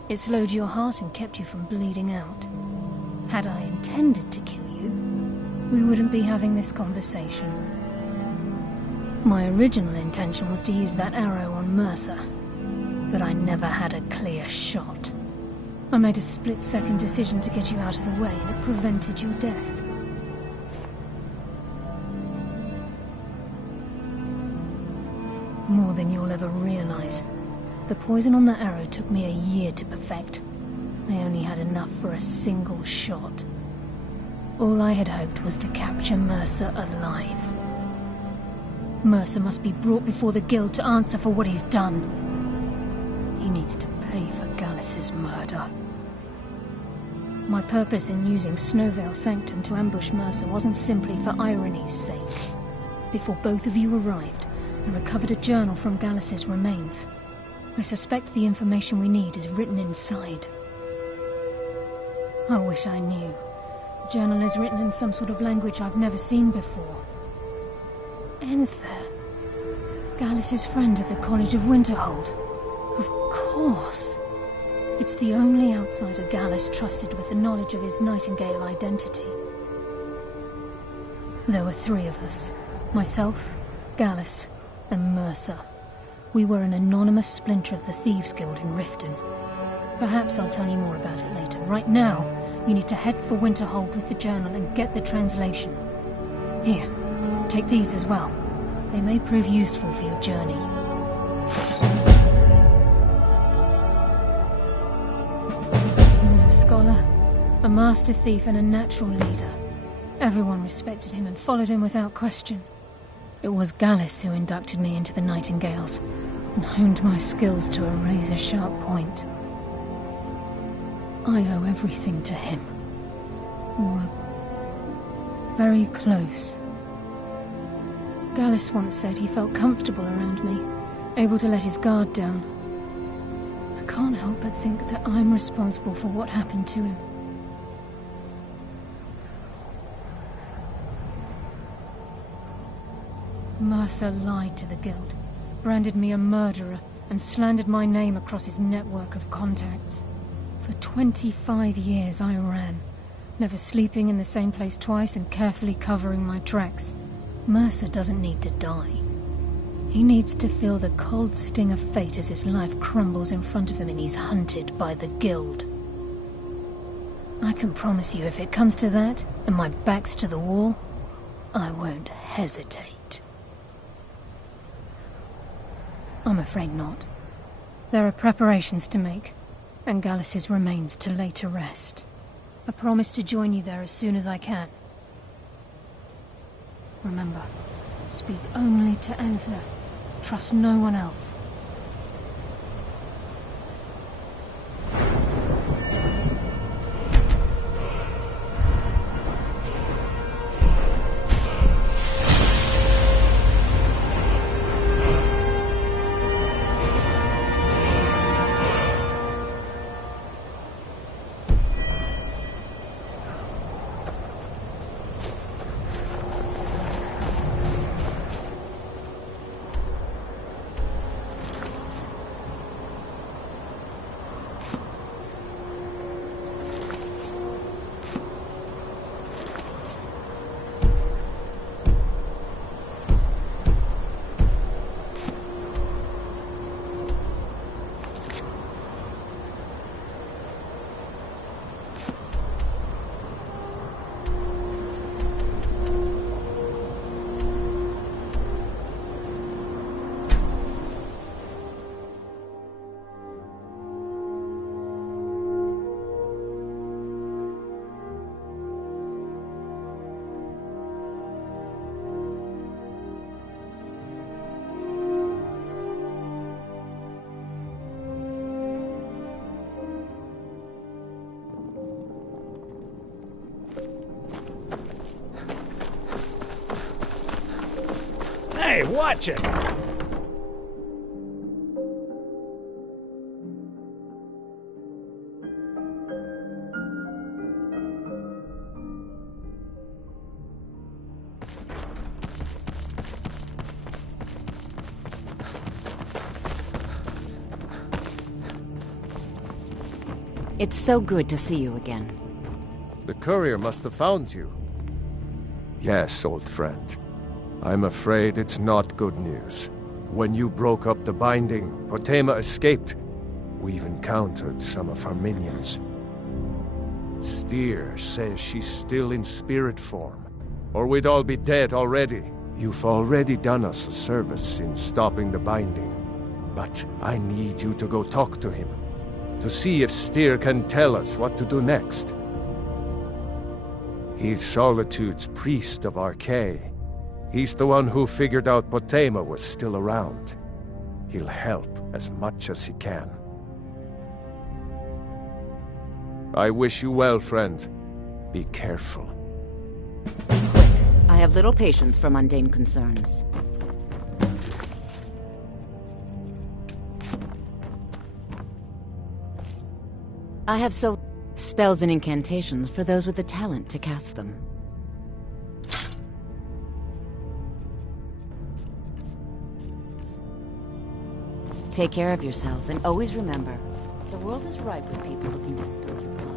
It slowed your heart and kept you from bleeding out. Had I intended to kill you, we wouldn't be having this conversation. My original intention was to use that arrow on Mercer, but I never had a clear shot. I made a split-second decision to get you out of the way, and it prevented your death. More than you'll ever realize. The poison on that arrow took me a year to perfect. I only had enough for a single shot. All I had hoped was to capture Mercer alive. Mercer must be brought before the Guild to answer for what he's done. He needs to pay for Gallus's murder. My purpose in using Snowvale Sanctum to ambush Mercer wasn't simply for irony's sake. Before both of you arrived, I recovered a journal from Gallus's remains. I suspect the information we need is written inside. I wish I knew. The journal is written in some sort of language I've never seen before. Enther. Gallus's friend at the College of Winterhold. Of course. It's the only outsider Gallus trusted with the knowledge of his Nightingale identity. There were 3 of us. Myself, Gallus, and Mercer. We were an anonymous splinter of the Thieves Guild in Riften. Perhaps I'll tell you more about it later. Right now, you need to head for Winterhold with the journal and get the translation. Here, take these as well. They may prove useful for your journey. He was a scholar, a master thief, and a natural leader. Everyone respected him and followed him without question. It was Gallus who inducted me into the Nightingales and honed my skills to a razor-sharp point. I owe everything to him. We were very close. Gallus once said he felt comfortable around me, able to let his guard down. I can't help but think that I'm responsible for what happened to him. Mercer lied to the Guild, branded me a murderer, and slandered my name across his network of contacts. For 25 years I ran, never sleeping in the same place twice and carefully covering my tracks. Mercer doesn't need to die. He needs to feel the cold sting of fate as his life crumbles in front of him and he's hunted by the Guild. I can promise you, if it comes to that, and my back's to the wall, I won't hesitate. I'm afraid not. There are preparations to make, and Gallus's remains to lay to rest. I promise to join you there as soon as I can. Remember, speak only to Anther. Trust no one else. Hey, watch it! It's so good to see you again. The courier must have found you. Yes, old friend. I'm afraid it's not good news. When you broke up the binding, Potema escaped. We've encountered some of her minions. Steer says she's still in spirit form, or we'd all be dead already. You've already done us a service in stopping the binding, but I need you to go talk to him, to see if Steer can tell us what to do next. He's Solitude's priest of Archay. He's the one who figured out Potema was still around. He'll help as much as he can. I wish you well, friend. Be careful. Be quick. I have little patience for mundane concerns. I have spells and incantations for those with the talent to cast them. Take care of yourself, and always remember, the world is ripe with people looking to spill your blood.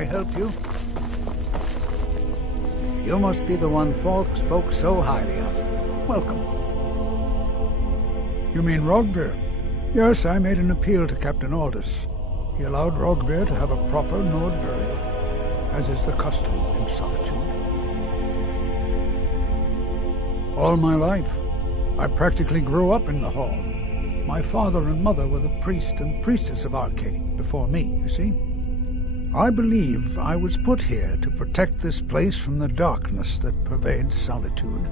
I help you? You must be the one Falk spoke so highly of. Welcome. You mean Rogvir? Yes, I made an appeal to Captain Aldous. He allowed Rogvir to have a proper Nord burial, as is the custom in Solitude. All my life, I practically grew up in the hall. My father and mother were the priest and priestess of Arcade before me, you see. I believe I was put here to protect this place from the darkness that pervades Solitude.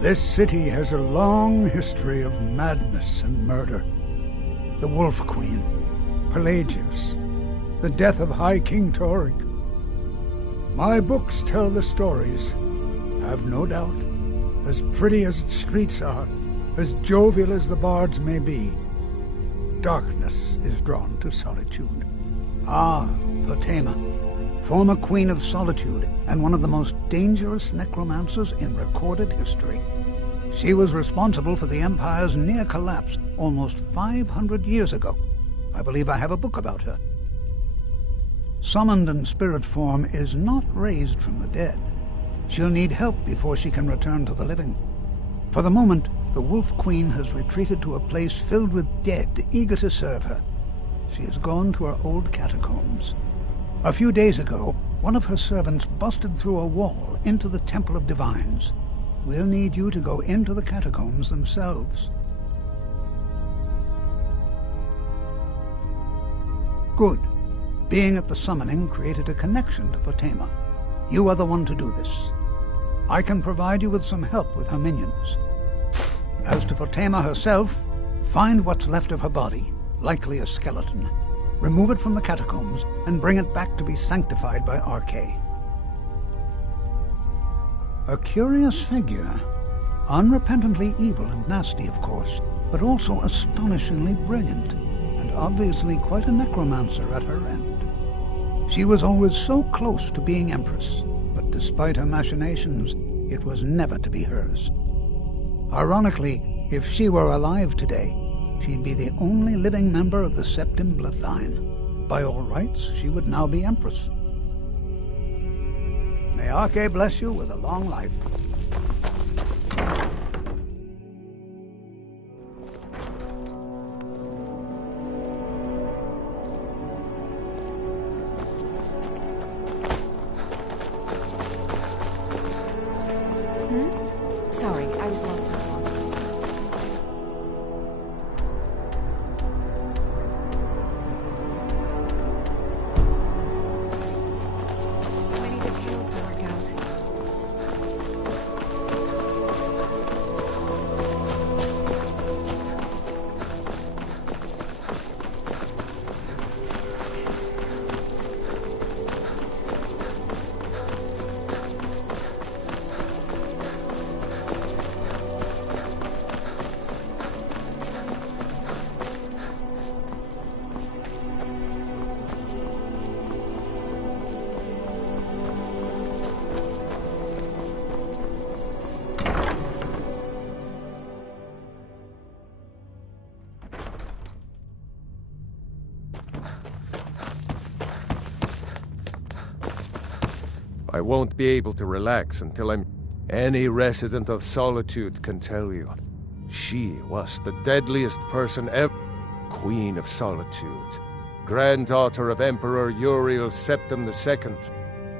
This city has a long history of madness and murder. The Wolf Queen, Pelagius, the death of High King Torig. My books tell the stories, have no doubt. As pretty as its streets are, as jovial as the bards may be, darkness is drawn to Solitude. Ah, Potema, former Queen of Solitude and one of the most dangerous necromancers in recorded history. She was responsible for the Empire's near collapse almost 500 years ago. I believe I have a book about her. Summoned in spirit form is not raised from the dead. She'll need help before she can return to the living. For the moment, the Wolf Queen has retreated to a place filled with dead, eager to serve her. She has gone to her old catacombs. A few days ago, one of her servants busted through a wall into the Temple of Divines. We'll need you to go into the catacombs themselves. Good. Being at the summoning created a connection to Potema. You are the one to do this. I can provide you with some help with her minions. As to Potema herself, find what's left of her body, likely a skeleton. Remove it from the catacombs and bring it back to be sanctified by Arcade. A curious figure. Unrepentantly evil and nasty, of course, but also astonishingly brilliant, and obviously quite a necromancer at her end. She was always so close to being Empress, but despite her machinations, it was never to be hers. Ironically, if she were alive today, she'd be the only living member of the Septim bloodline. By all rights, she would now be Empress. May Arcade bless you with a long life. Sorry, I was lost in thought. So many details to work out. I won't be able to relax until I'm... Any resident of Solitude can tell you. She was the deadliest person ever. Queen of Solitude. Granddaughter of Emperor Uriel Septim II.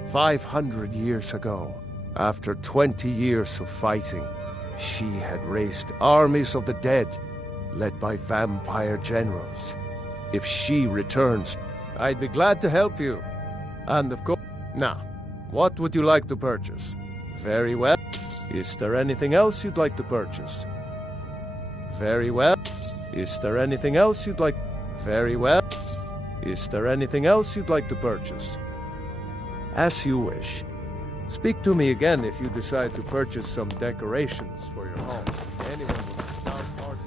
500 years ago, after 20 years of fighting, she had raised armies of the dead, led by vampire generals. If she returns, I'd be glad to help you. And of course... Now, what would you like to purchase? Very well. Is there anything else you'd like to purchase? Very well. Is there anything else you'd like... Very well. Is there anything else you'd like to purchase? As you wish. Speak to me again if you decide to purchase some decorations for your home. Anyone with a stout heart...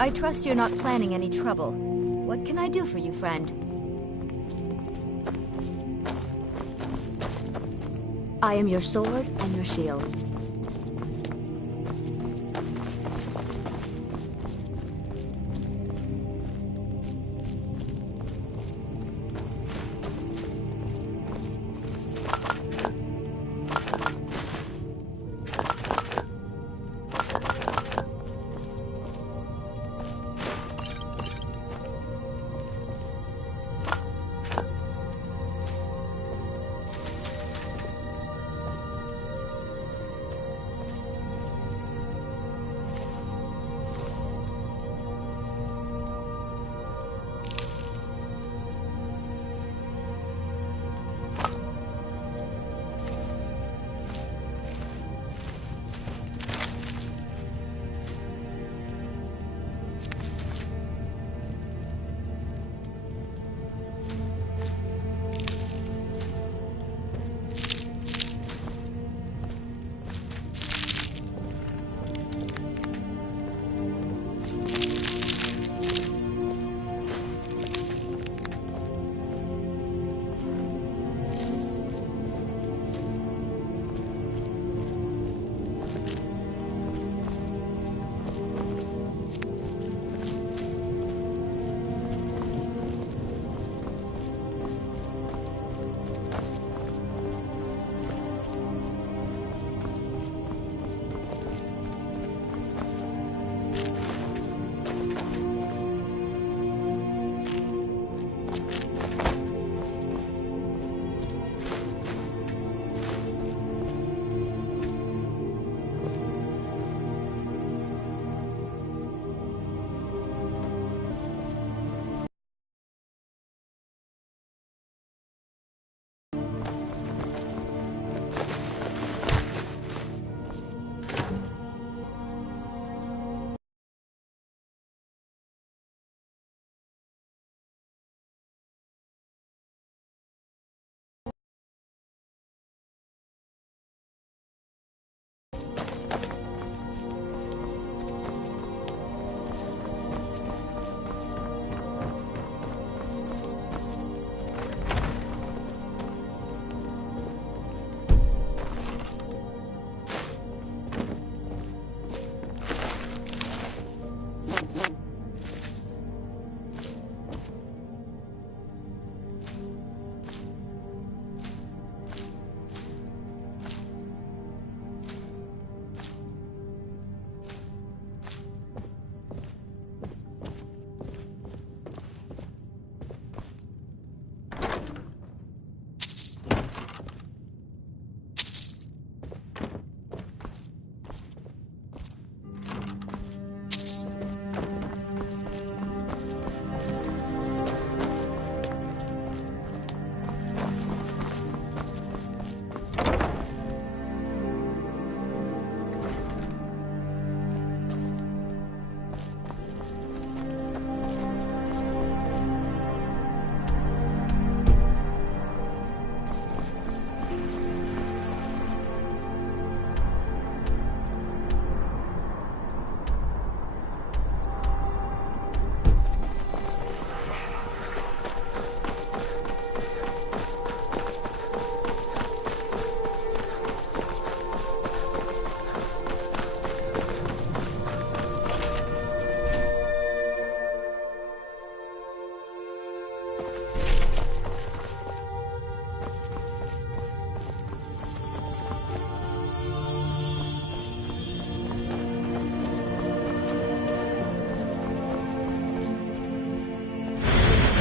I trust you're not planning any trouble. What can I do for you, friend? I am your sword and your shield.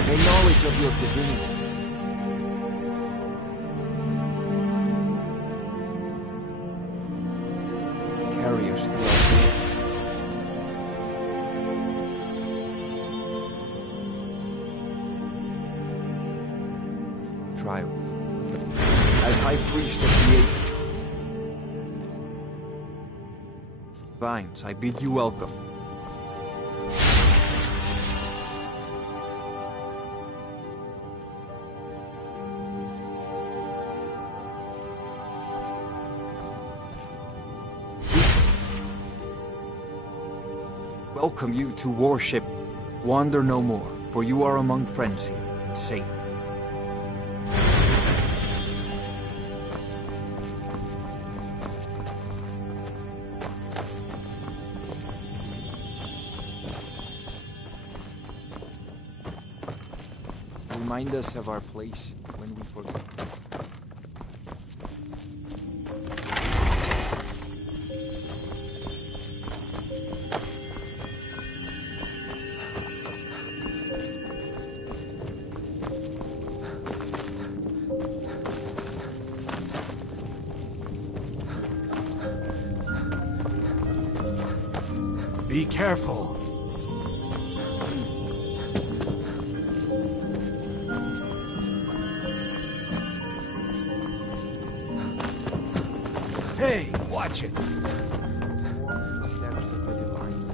May knowledge of your divinity carry us through our trials. As High Priest of the Eighth Vines, I bid you welcome. welcome you to worship. Wander no more, for you are among friends here, and safe. Remind us of our place when we forget. Be careful. Hey, watch it. Steps of the divine.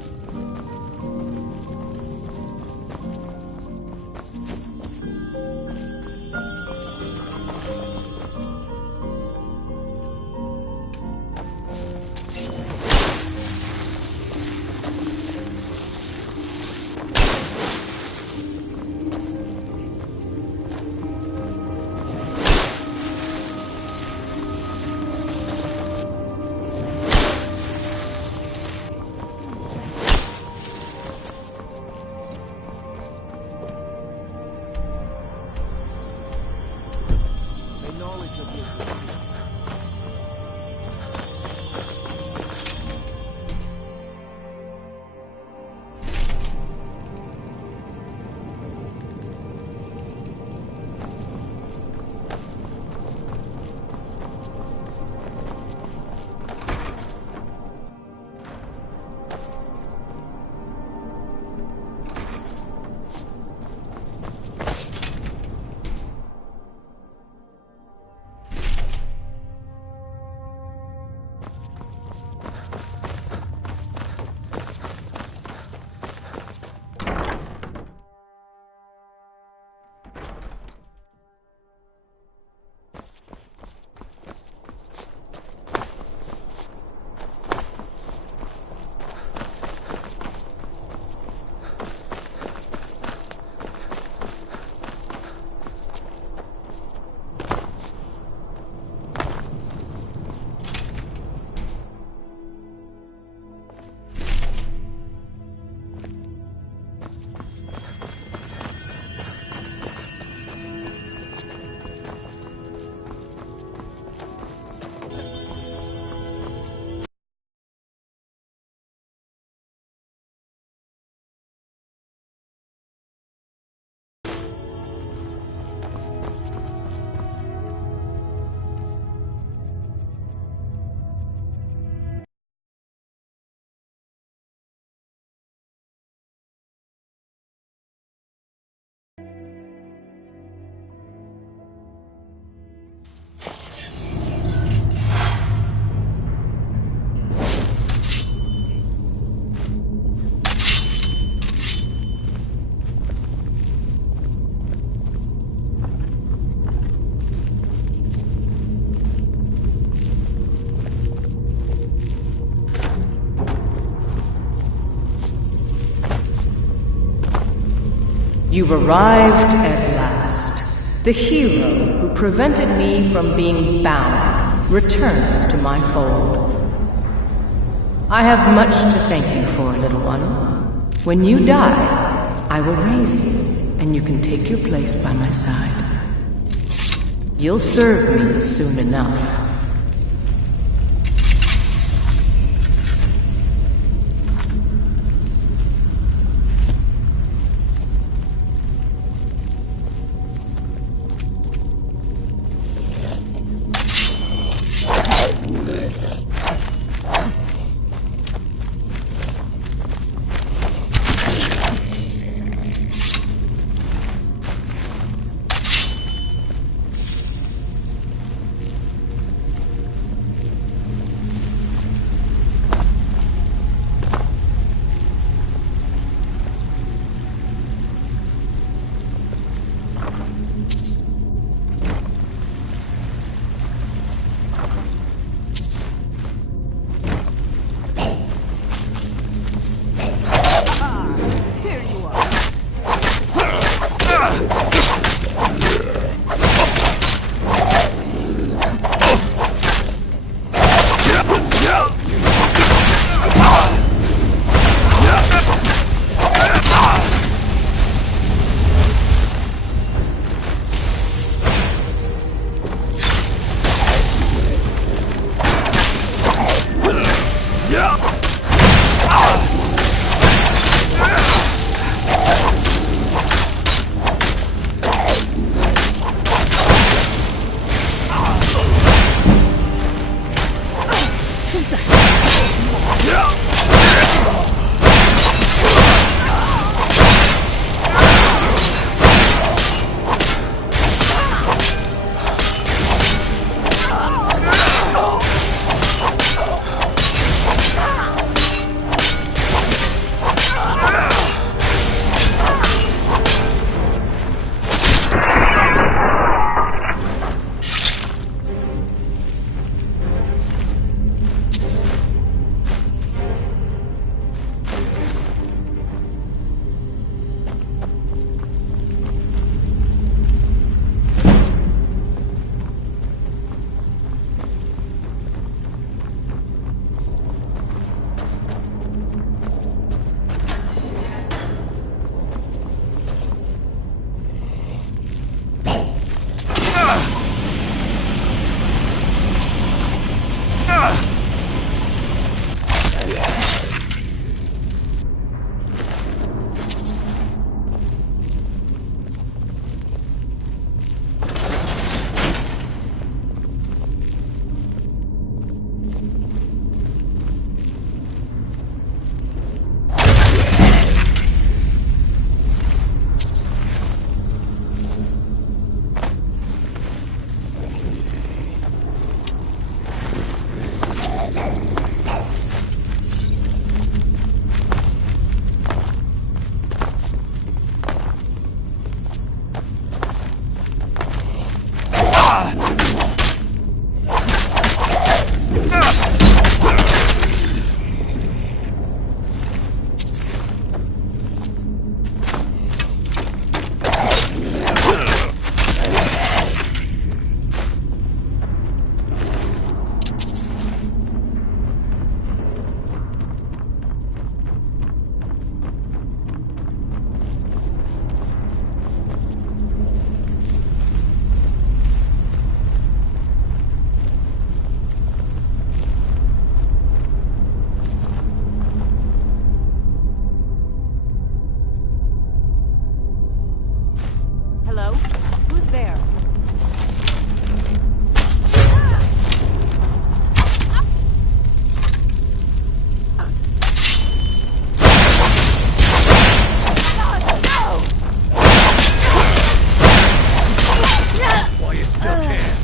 You've arrived at last. The hero who prevented me from being bound returns to my fold. I have much to thank you for, little one. When you die, I will raise you, and you can take your place by my side. You'll serve me soon enough. Hello? Who's there? While you still can.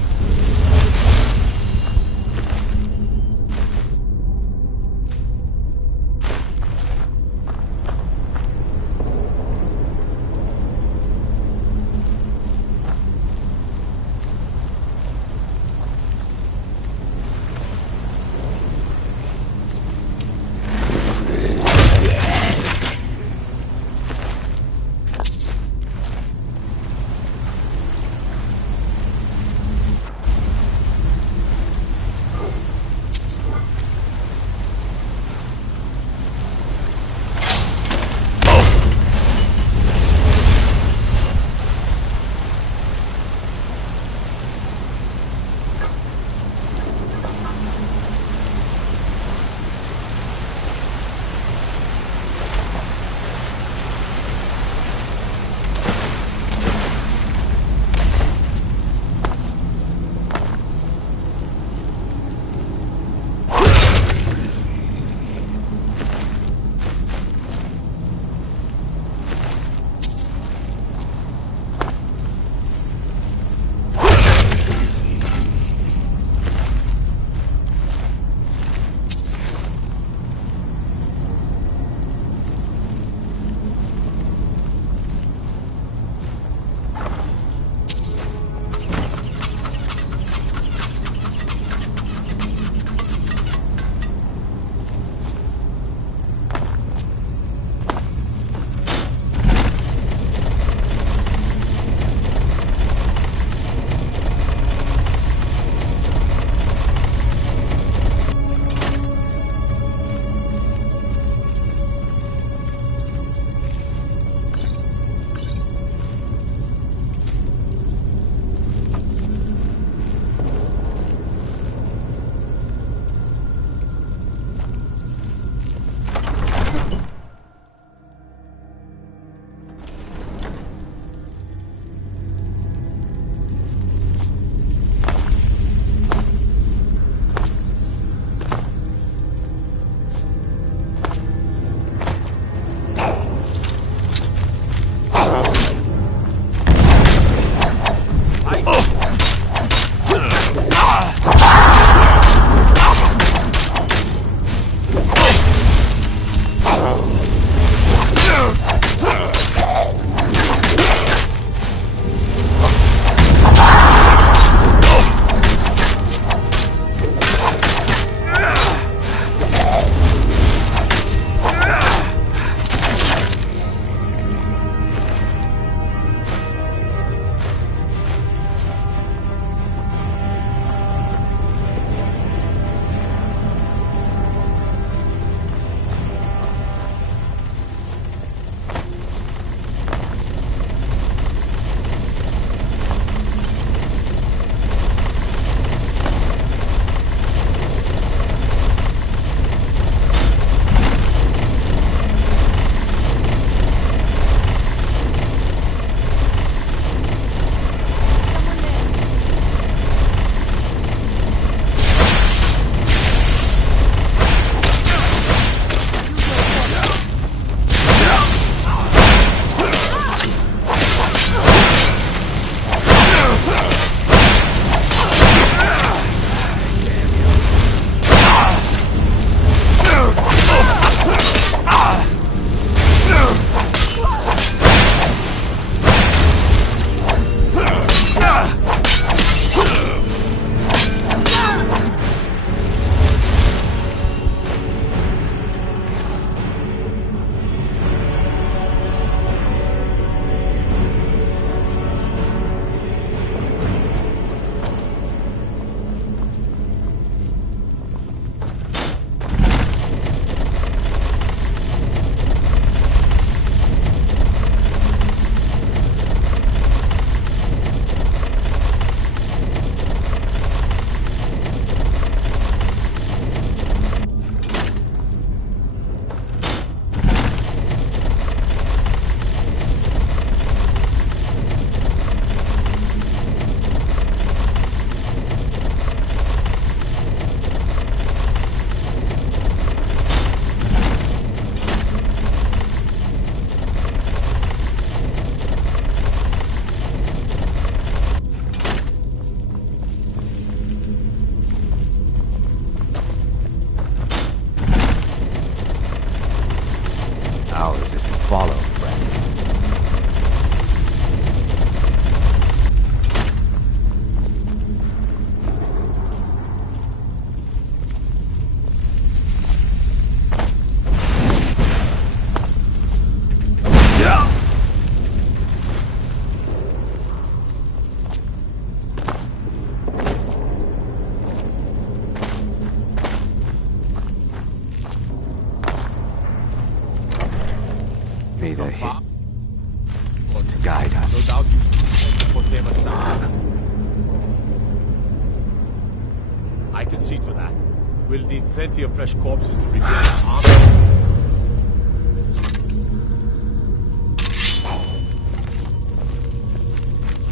We'll need plenty of fresh corpses to rebuild our army.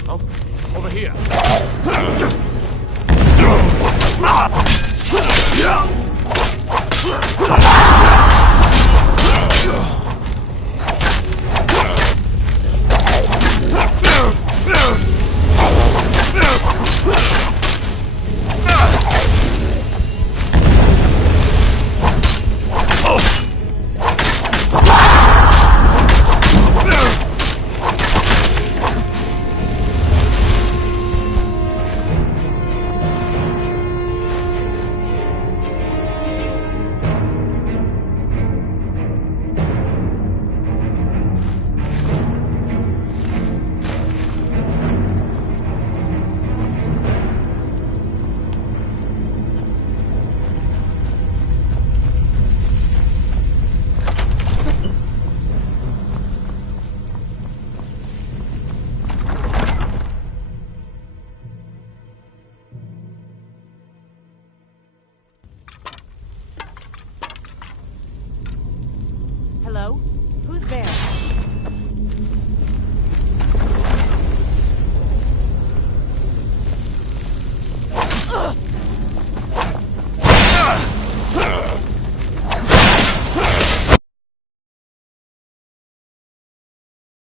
Oh, over here.